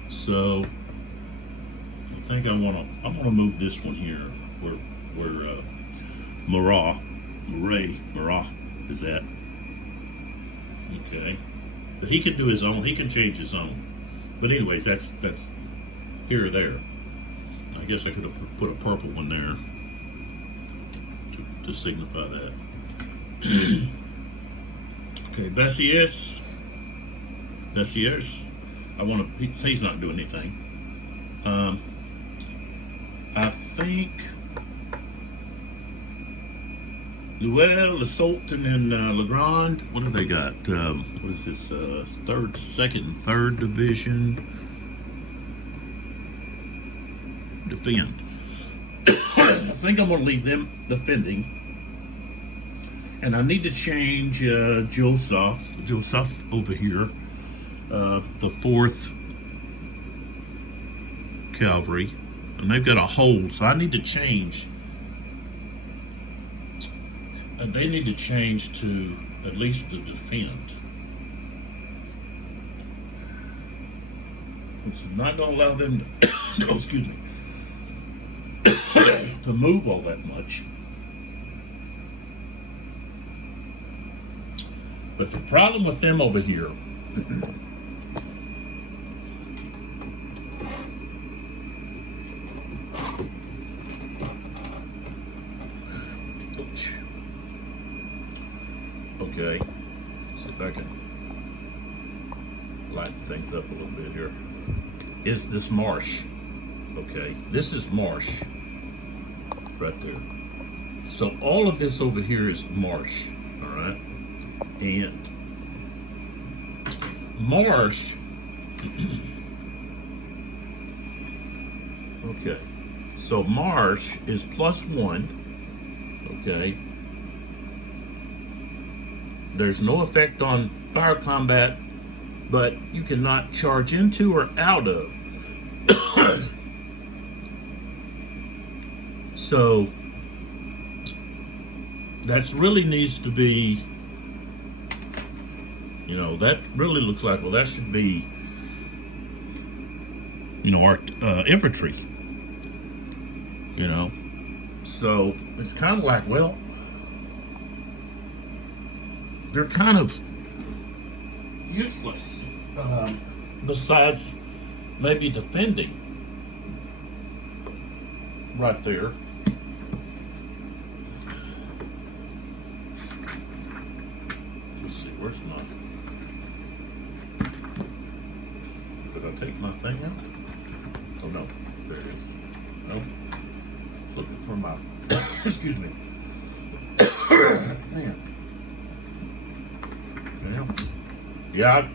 So I think I want to move this one here where Marat is at. Okay, but he can do his own. He can change his own. But anyways, that's here or there. I guess I could have put a purple one there to signify that. Okay, Bessiers. I want to. He's not doing anything. I think Luel, Le Sultan, and Legrand. What have they got? What is this? Second, and third division. Defend. I think I'm going to leave them defending, and I need to change Joseph over here, the 4th Cavalry, and they've got a hold, so I need to change. They need to change to at least the defend. It's not going to allow them to, excuse me, to move all that much. But the problem with them over here okay, see if I can lighten things up a little bit here, is this marsh. Okay, this is marsh right there. So all of this over here is marsh, all right? And marsh, okay, so marsh is +1, okay? There's no effect on fire combat, but you cannot charge into or out of. So that's really needs to be, you know, that really looks like, well, that should be, you know, our infantry, you know. So it's kind of like, well, they're kind of useless, besides maybe defending right there. Let's see, where's my, did I take my thing out? Oh no, there it is. No, it's looking for my, excuse me. Man. Yeah.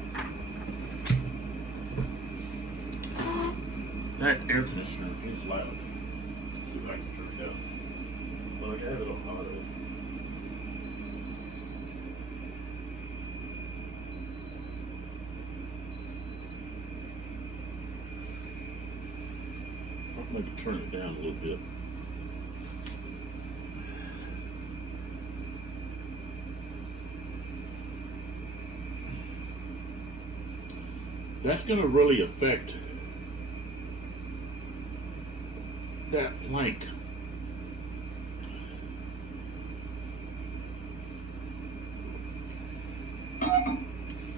That air conditioner is loud. Let's see if I can turn it down. Well, I have it on auto. I'll maybe turn it down a little bit. that's going to really affect that flank.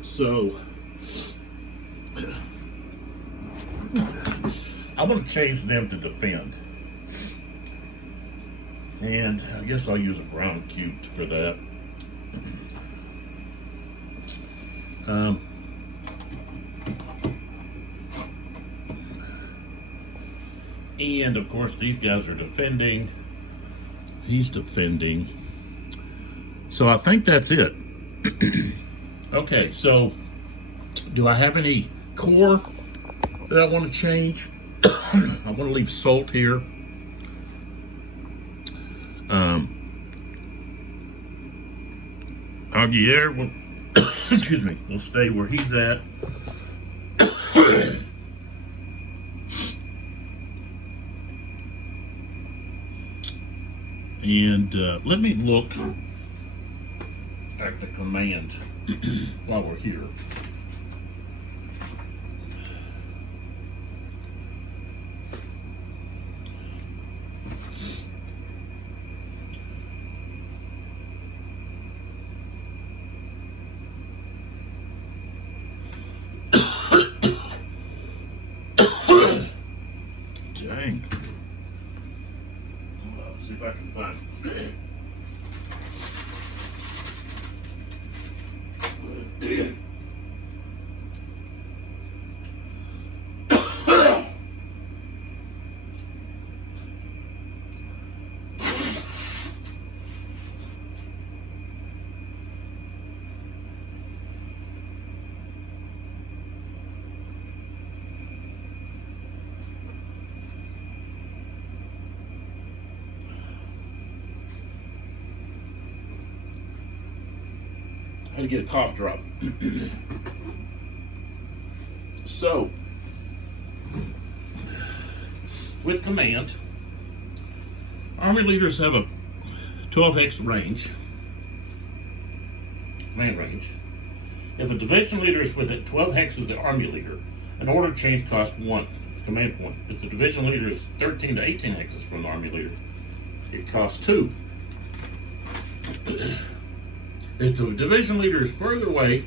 So I'm going to change them to defend. And I guess I'll use a brown cube for that. And of course, these guys are defending. He's defending. So I think that's it. Okay, so do I have any core that I want to change? I want to leave salt here. Augier will, excuse me, will stay where he's at. And let me look at the command while we're here. Dang. Let's see if I can find it. I had to get a cough drop. So, with command, Army leaders have a 12x range, command range. If a division leader is within 12 hexes of the Army leader, an order change costs 1 command point. If the division leader is 13 to 18 hexes from the Army leader, it costs 2. If the division leader is further away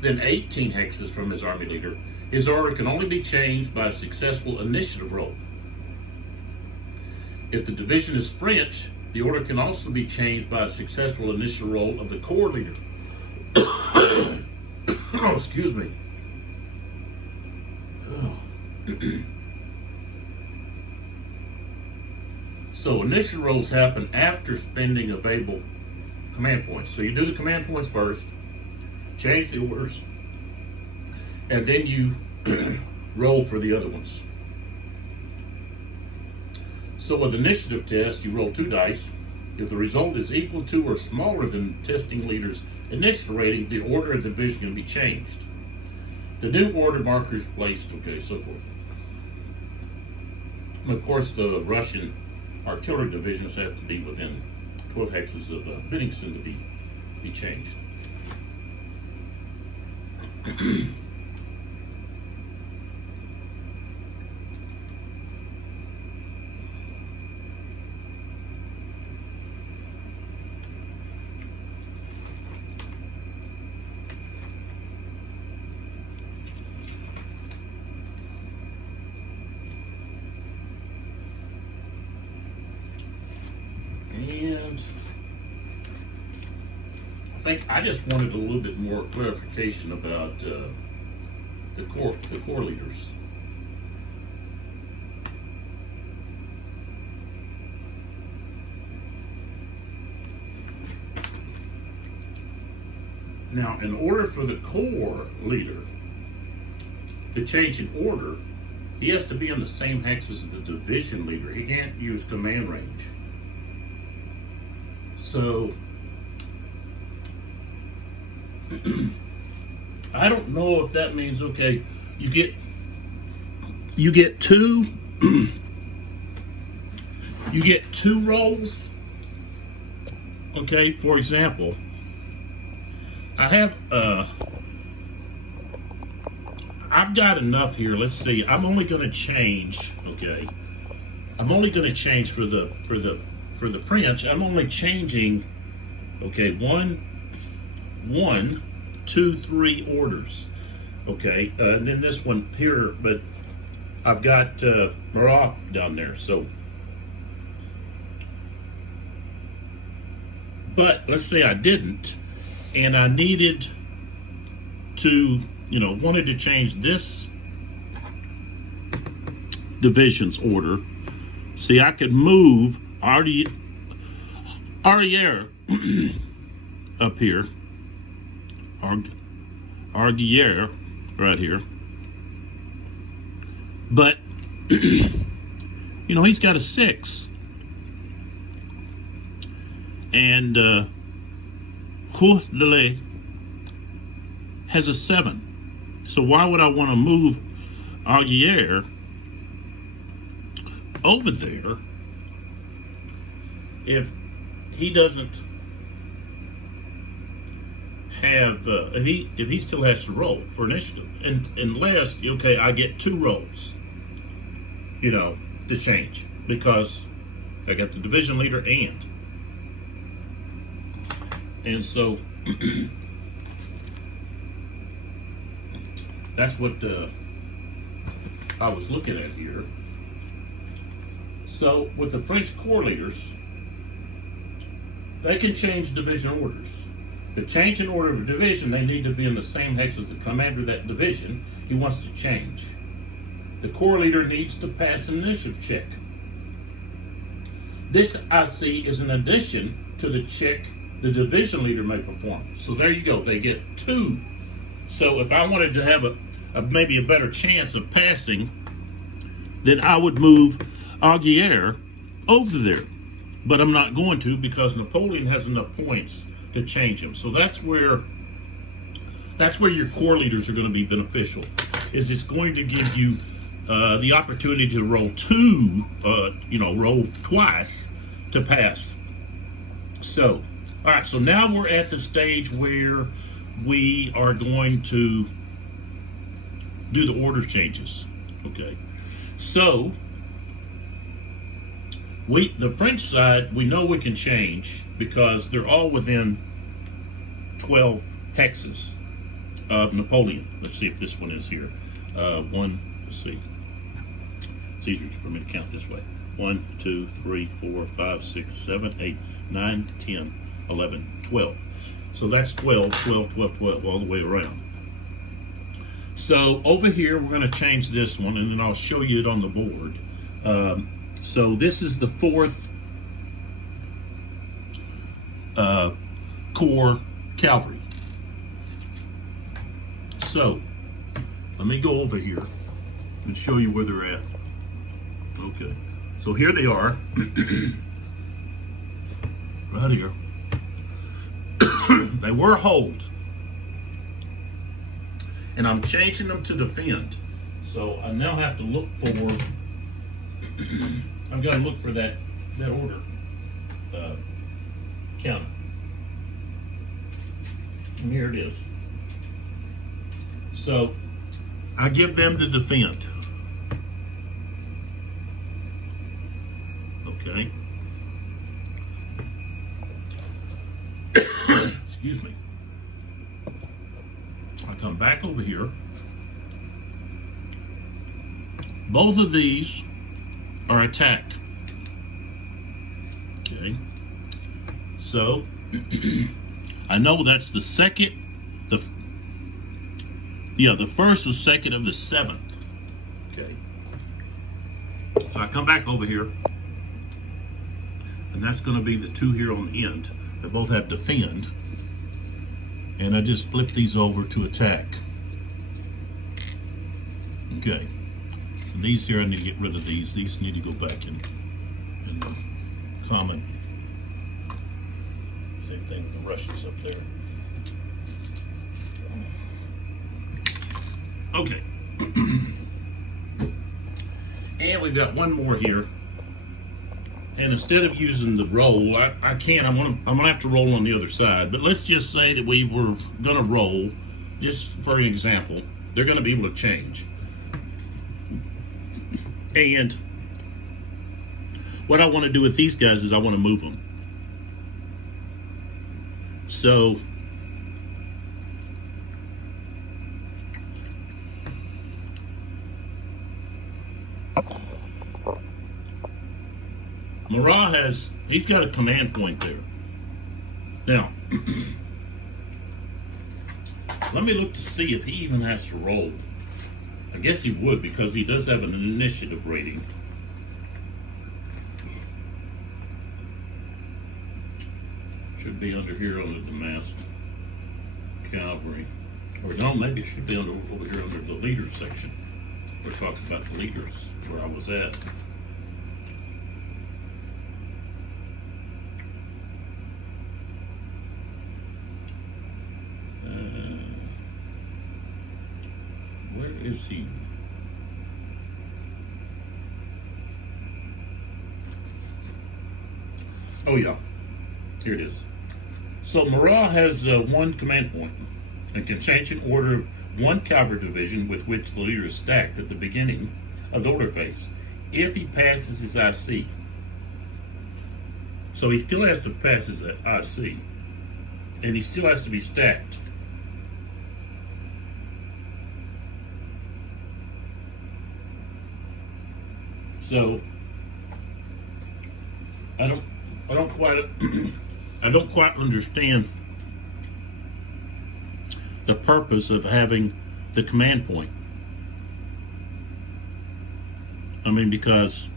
than 18 hexes from his Army leader, his order can only be changed by a successful initiative roll. If the division is French, the order can also be changed by a successful initiative roll of the corps leader. Oh, excuse me. So initiative rolls happen after spending available command points. So you do the command points first, change the orders, and then you roll for the other ones. So with initiative test, you roll 2 dice. If the result is equal to or smaller than testing leader's initiative rating, the order of the division can be changed. The new order marker is placed, okay, so forth. And of course, the Russian artillery divisions have to be within 12 hexes of Bennington to be changed. And I think I just wanted a little bit more clarification about the corps leaders. Now, in order for the corps leader to change in order, he has to be in the same hex as the division leader. He can't use command range. So, I don't know if that means, okay, you get 2 you get 2 rolls. Okay, for example, I I've got enough here. Let's see. I'm only going to change. Okay. I'm only going to change for the French. I'm only changing. Okay, one, two, three orders. Okay, and then this one here, but I've got Maroc down there. So, but let's say I didn't, and I needed to, wanted to change this division's order. See, I could move Arriere up here, Arguiere right here, but he's got a 6, and Courtelet has a 7. So why would I want to move Arguiere over there if he doesn't have if he still has to roll for initiative, and unless I get 2 rolls to change, because I got the division leader and so that's what I was looking at here. So with the French corps leaders, they can change division orders. To change an order of a division, they need to be in the same hex as the commander of that division he wants to change. The corps leader needs to pass an initiative check. This, I see, is an addition to the check the division leader may perform. So there you go, they get 2. So if I wanted to have maybe a better chance of passing, then I would move Arguiere over there. But I'm not going to, because Napoleon has enough points to change him. So that's where your corps leaders are going to be beneficial. Is it's going to give you the opportunity to roll 2, roll twice to pass. So, all right. So now we're at the stage where we are going to do the order changes. Okay. So the French side, we know we can change because they're all within 12 hexes of Napoleon. Let's see if this one is here. Let's see. It's easier for me to count this way. 1, 2, 3, 4, 5, 6, 7, 8, 9, 10, 11, 12. So that's 12, 12, 12, 12, all the way around. So over here, we're going to change this one, and then I'll show you it on the board. So this is the 4th Corps Cavalry. So let me go over here and show you where they're at. Okay, so here they are, right here. They were hold, and I'm changing them to defend. So I now have to look for. I've got to look for that order counter. And here it is. So I give them the defend. Okay. Excuse me. I come back over here. Both of these are attack. Okay. So I know that's the second, the first, the second of the 7th. Okay. So I come back over here, and that's going to be the 2 here on the end. They both have defend, and I just flip these over to attack. Okay. And these here, I need to get rid of these. These need to go back in common. Same thing with the Russians up there. Okay. And we've got one more here. And instead of using the roll, I can't. I'm gonna have to roll on the other side. But let's just say that we were gonna roll, just for an example, they're going to be able to change. And what I want to do with these guys is I want to move them. So Marat he's got a command point there. Now, let me look to see if he even has to roll. I guess he would, because he does have an initiative rating. Should be under here under the masked cavalry. Or no, maybe it should be over here under the leaders section, where it talks about the leaders, where I was at. Where is he? Oh yeah, here it is. So Marat has one command point and can change an order of one cavalry division with which the leader is stacked at the beginning of the order phase, if he passes his IC. So he still has to pass his IC, and he still has to be stacked. So I don't quite understand the purpose of having the command point. I mean, because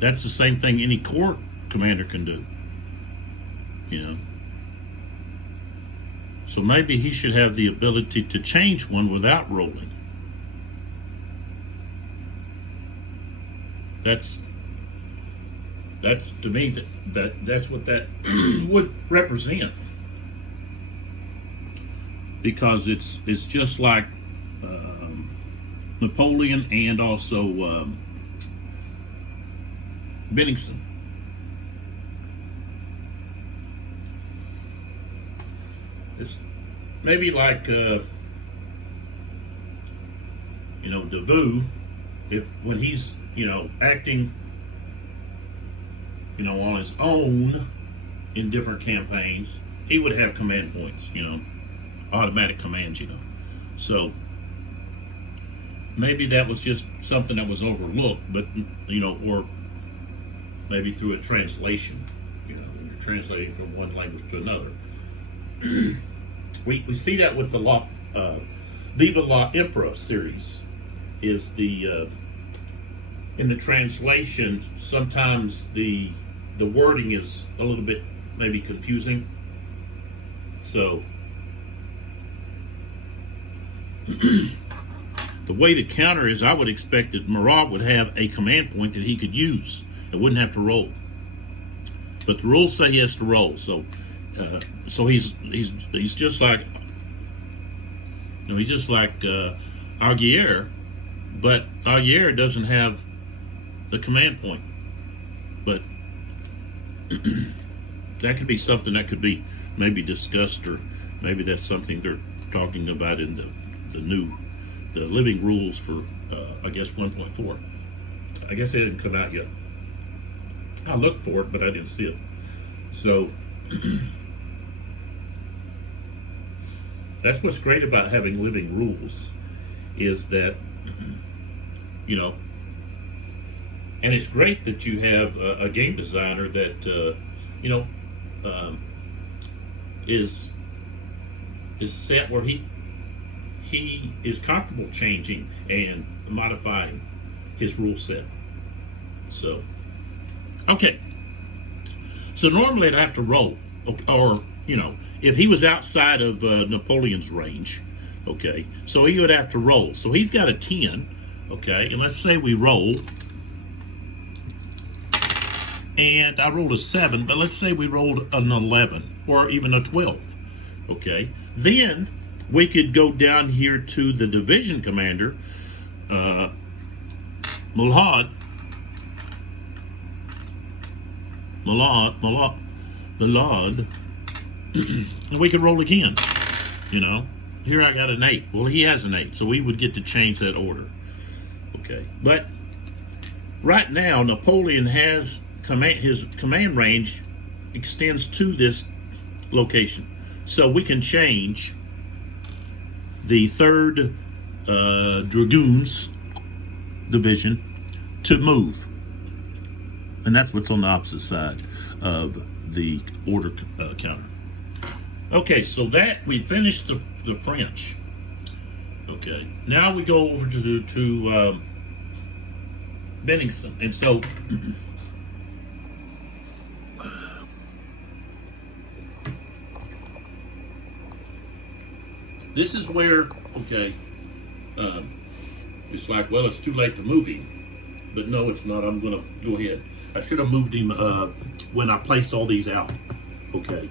that's the same thing any corps commander can do, you know. So maybe he should have the ability to change one without rolling. That's to me that's what that would represent, because it's just like Napoleon and also Bennigsen. It's maybe like Davout, when he's acting on his own in different campaigns, he would have command points, automatic commands, So maybe that was just something that was overlooked, but or maybe through a translation, when you're translating from one language to another. We see that with the Viva la Emperor series. Is the in the translation, sometimes the wording is a little bit maybe confusing. So the way to counter is, I would expect that Marat would have a command point that he could use. It wouldn't have to roll. But the rules say he has to roll. So he's just like Aguirre, but Aguirre doesn't have the command point. But that could be something that could be maybe discussed, or maybe that's something they're talking about in the living rules for I guess 1.4. I guess it didn't come out yet. I looked for it, but I didn't see it. So that's what's great about having living rules, is that and it's great that you have a game designer that is set where he is comfortable changing and modifying his rule set. So okay, so normally I'd have to roll, or if he was outside of Napoleon's range, okay, so he would have to roll. So he's got a 10, okay, and let's say we roll, and I rolled a 7, but let's say we rolled an 11 or even a 12, okay, then we could go down here to the division commander, Malad, and we could roll again, here I got an 8. Well, he has an 8, so we would get to change that order. Okay, but right now Napoleon has his command range extends to this location, so we can change the 3rd Dragoons Division to move, and that's what's on the opposite side of the order counter. Okay, so that we finished the French. Okay, now we go over to Bennington, and so this is where, okay, it's like, well, it's too late to move him, but no, it's not. I'm gonna go ahead. I should have moved him when I placed all these out. Okay,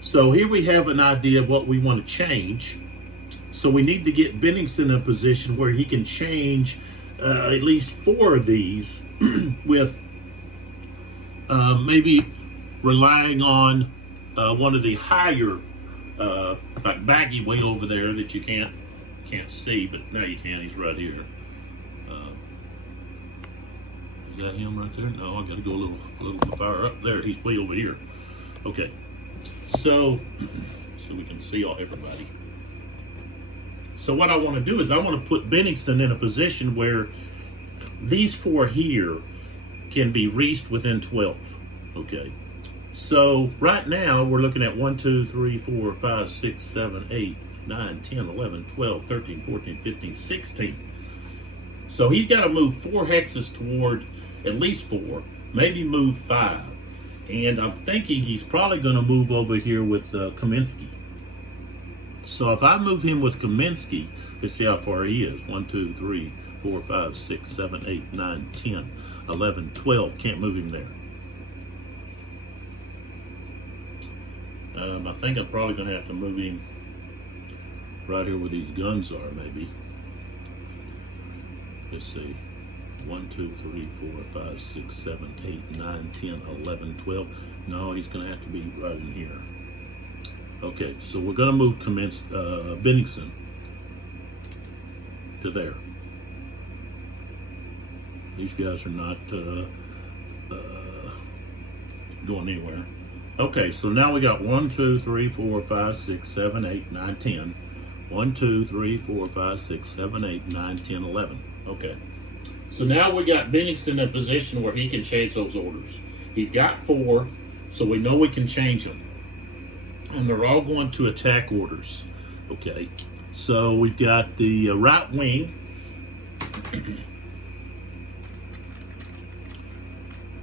so here we have an idea of what we want to change. So we need to get Bennington in a position where he can change at least 4 of these with maybe relying on one of the higher, like Baggy way over there that you can't see, but now you can. He's right here. Is that him right there? No, I got to go a little far up there. He's way over here. Okay, so we can see everybody. So what I want to do is I want to put Bennington in a position where these 4 here can be reached within 12. Okay, so right now we're looking at 1, 2, 3, 4, 5, 6, 7, 8, 9, 10, 11, 12, 13, 14, 15, 16. So he's got to move 4 hexes toward at least 4, maybe move 5. And I'm thinking he's probably going to move over here with Kaminsky. So if I move him with Kaminsky, let's see how far he is. 1, 2, 3, 4, 5, 6, 7, 8, 9, 10, 11, 12. Can't move him there. I think I'm probably going to have to move him right here where these guns are, maybe. Let's see. 1, 2, 3, 4, 5, 6, 7, 8, 9, 10, 11, 12. No, he's going to have to be right in here. Okay, so we're going to move Bennington to there. These guys are not going anywhere. Okay, so now we got 1, 2, 3, 4, 5, 6, 7, 8, 9, 10. 1, 2, 3, 4, 5, 6, 7, 8, 9, 10, 11. Okay. So now we got Bennington in a position where he can change those orders. He's got 4, so we know we can change them. And they're all going to attack orders. Okay. So we've got the right wing.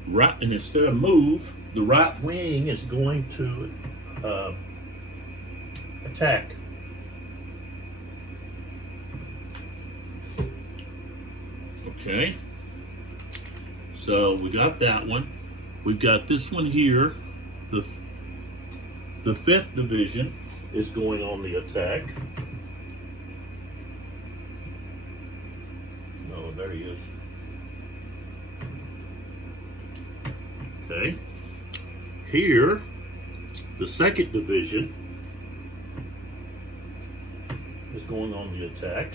Right, and instead of move, the right wing is going to attack. Okay, so we got that one. We've got this one here. The 5th Division is going on the attack. Oh, there he is. Okay. Here, the 2nd Division is going on the attack.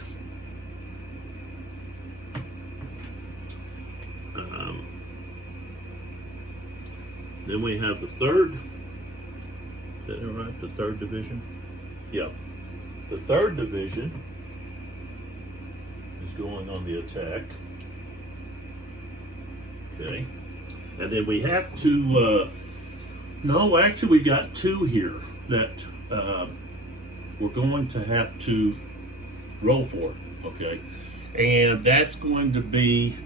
Then we have the 3rd. Is that right? The 3rd Division? Yeah. The 3rd Division is going on the attack. Okay. And then we have to, no, actually we got 2 here that we're going to have to roll for. Okay. And that's going to be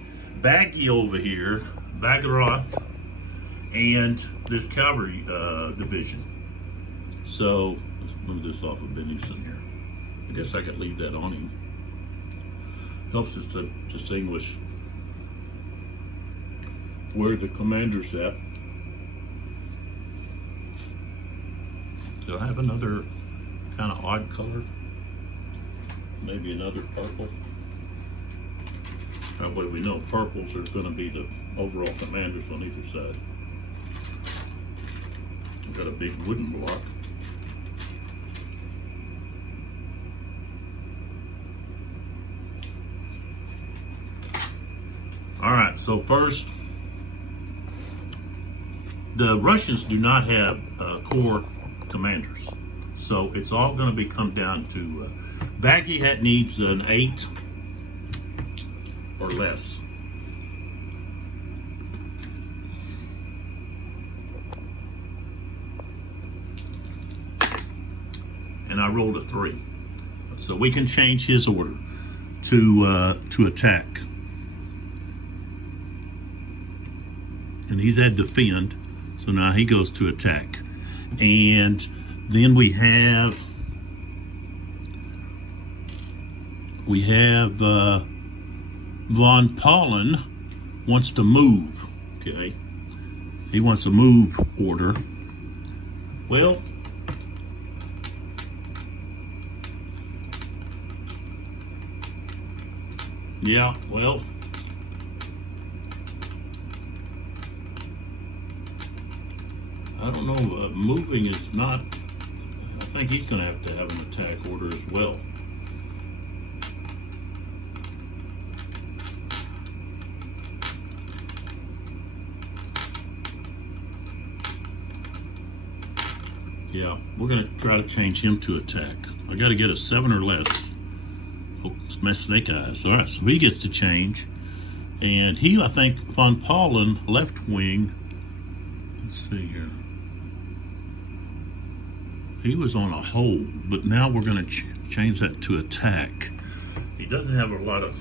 Baggy over here, Bagarot, and this cavalry division. So let's move this off of Bennington here. I guess I could leave that on him. Helps us to distinguish where the commander's at. Do I have another kind of odd color? Maybe another purple. That way we know purples are going to be the overall commanders on either side. We've got a big wooden block. right, so first, the Russians do not have corps commanders. So it's all going to be come down to baggy hat needs an 8 or less. And I rolled a 3. So we can change his order to attack. And he's at defend, so now he goes to attack. And then we have Von Paulin wants to move. Okay, he wants a move order. Well, yeah, well, I don't know. Moving is not. I think he's going to have an attack order as well. Yeah, we're going to try to change him to attack. I got to get a 7 or less. Oh, smash snake eyes. All right, so he gets to change. And he, I think, Von Paulin, left wing. Let's see here. He was on a hold, but now we're going to change that to attack. He doesn't have a lot of...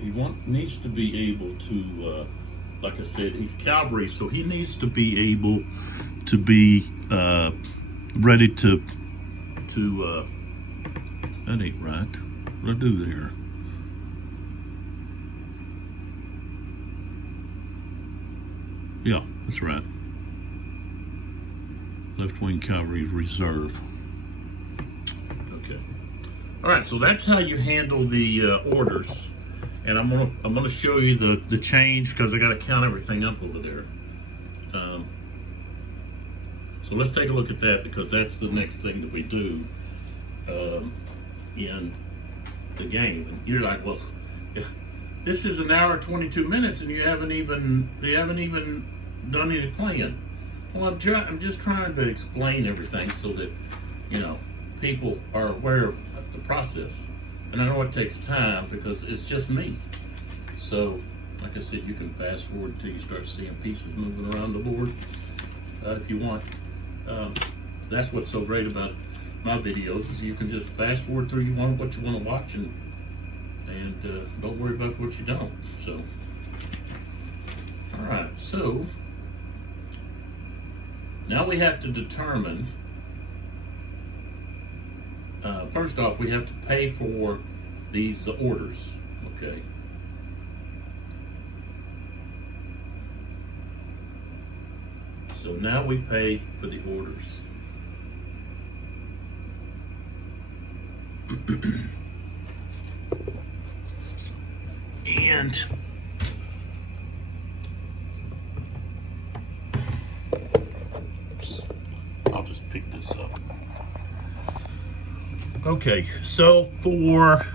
he needs to be able to, like I said, he's cavalry, so he needs to be able to be ready to that ain't right. What do I do there? Yeah, that's right. Left wing cavalry reserve. Okay. All right, so that's how you handle the orders, and I'm gonna show you the change because I got to count everything up over there. So let's take a look at that because that's the next thing that we do in the game. And you're like, well, this is an hour 22 minutes, and you haven't even done any playing. Well, I'm just trying to explain everything so that people are aware of the process. And I know it takes time because it's just me. So, like I said, you can fast forward until you start seeing pieces moving around the board if you want. That's what's so great about my videos is you can just fast forward through what you want to watch and don't worry about what you don't. So, all right. So now we have to determine. First off, we have to pay for these orders. Okay. So now we pay for the orders. And oops, I'll just pick this up. Okay, so for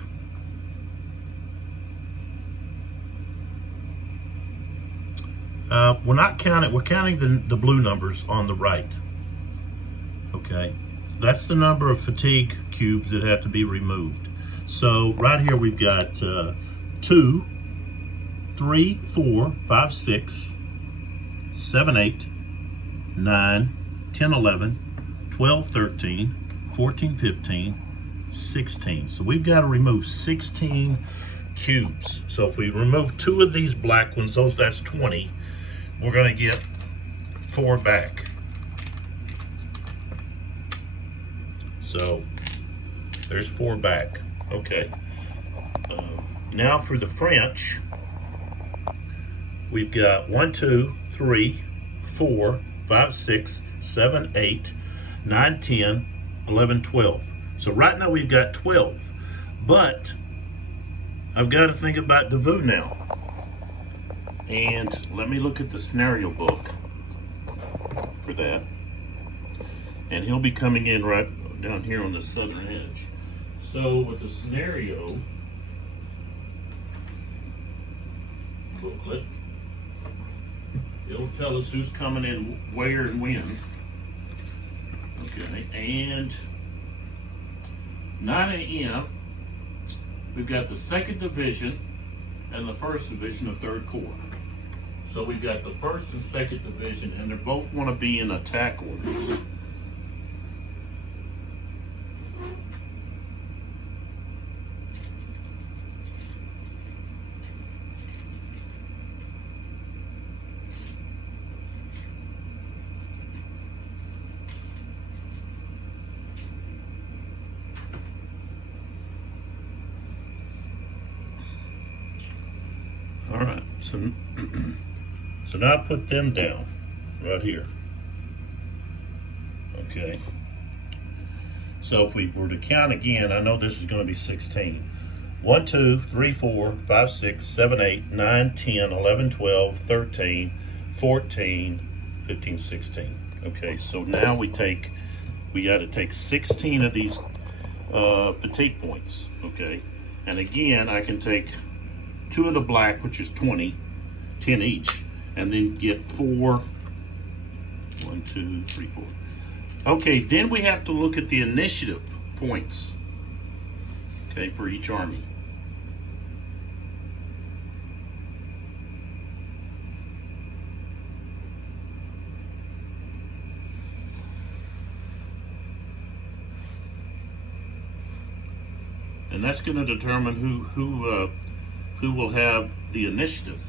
we're not counting, we're counting the blue numbers on the right. Okay, that's the number of fatigue cubes that have to be removed. So right here we've got 2, 3, 4, 5, 6, 7, 8, 9, 10, 11, 12, 13, 14, 15, 16. So we've got to remove 16 cubes. So if we remove 2 of these black ones, that's 20. We're going to get 4 back. So there's 4 back. Okay. Now for the French, we've got 1, 2, 3, 4, 5, 6, 7, 8, 9, 10, 11, 12. So right now we've got 12, but I've got to think about Devu now. And let me look at the scenario book for that. And he'll be coming in right down here on the southern edge. So with the scenario booklet, it'll tell us who's coming in where and when. Okay, and 9 a.m. we've got the 2nd Division and the 1st Division of 3rd Corps. So we've got the 1st and 2nd Division, and they both want to be in attack orders. All right, so now I put them down right here. Okay. So if we were to count again, I know this is going to be 16. 1, 2, 3, 4, 5, 6, 7, 8, 9, 10, 11, 12, 13, 14, 15, 16. Okay, so now we got to take 16 of these fatigue points. Okay, and again, I can take 2 of the black, which is 20, 10 each, and then get 4. 1, 2, 3, 4. Okay, then we have to look at the initiative points, okay, for each army. And that's going to determine who will have the initiative.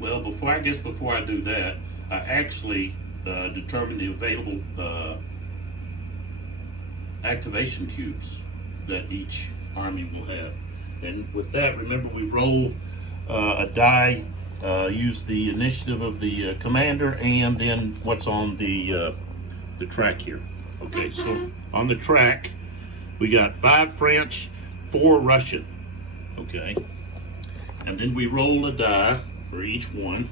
Well, before I do that, I actually determine the available activation cubes that each army will have. And with that, remember, we roll a die, use the initiative of the commander, and then what's on the track here. Okay, so on the track, we got 5 French, 4 Russian. Okay, and then we roll a die for each one.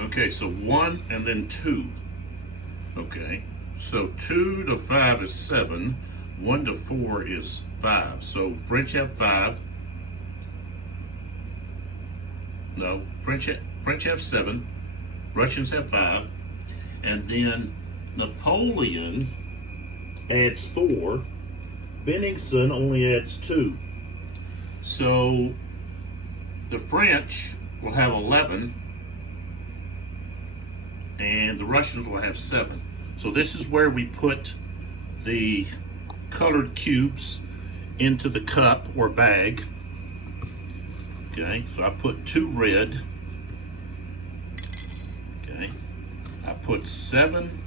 Okay, so 1 and then 2. Okay, so 2 to 5 is 7, 1 to 4 is 5. So French have 5. No, French have 7, Russians have 5, and then Napoleon adds 4, Bennigsen only adds 2. So the French will have 11, and the Russians will have 7. So this is where we put the colored cubes into the cup or bag. Okay, so I put 2 red. Okay, I put 7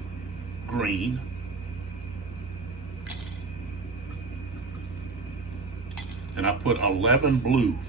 green. And I put 11 blue.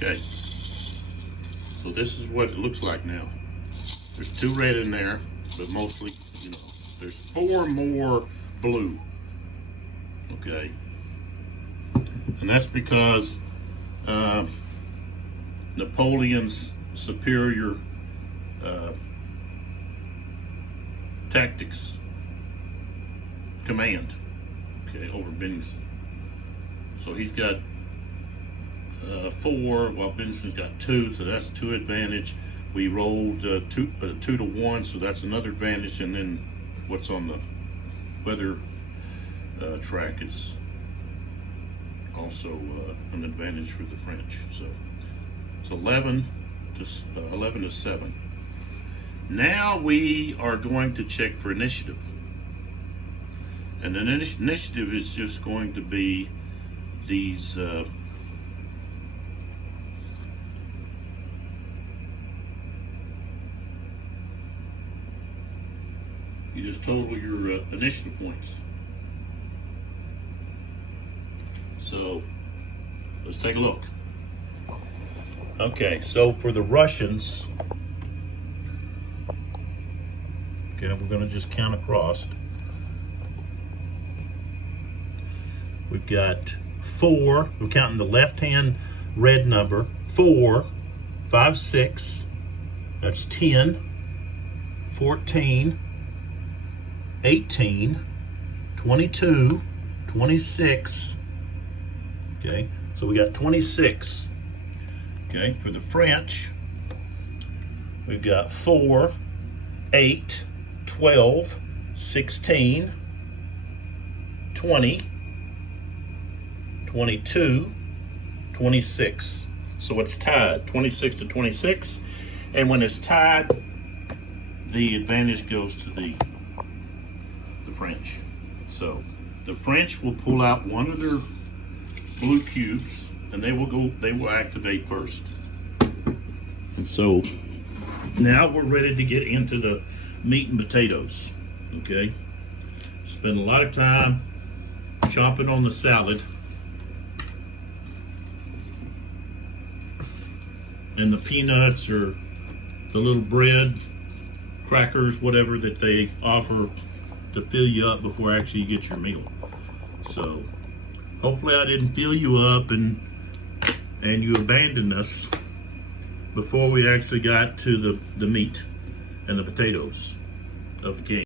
Okay, so this is what it looks like now. There's 2 red in there, but mostly, there's 4 more blue. Okay, and that's because Napoleon's superior tactics command, okay, over Bennigsen. So he's got 4, while Bennigsen's got 2, so that's 2 advantage. We rolled 2 to 1, so that's another advantage, and then what's on the weather track is also an advantage for the French. So it's 11 to 7. Now we are going to check for initiative, and the initiative is just going to be these you just total your initiative points. So let's take a look. Okay, so for the Russians, okay, we're going to just count across. We've got 4, we're counting the left-hand red number, 4, 5, 6, that's 10, 14, 18, 22, 26, okay, so we got 26. Okay, for the French, we've got 4, 8, 12, 16, 20, 22, 26. So it's tied, 26 to 26. And when it's tied, the advantage goes to the French. So the French will pull out one of their blue cubes, and they will activate first. And so now we're ready to get into the meat and potatoes. Okay, spend a lot of time chopping on the salad and the peanuts or the little bread, crackers, whatever that they offer to fill you up before actually you get your meal. So hopefully I didn't fill you up and you abandoned us before we actually got to the meat and the potatoes of the game.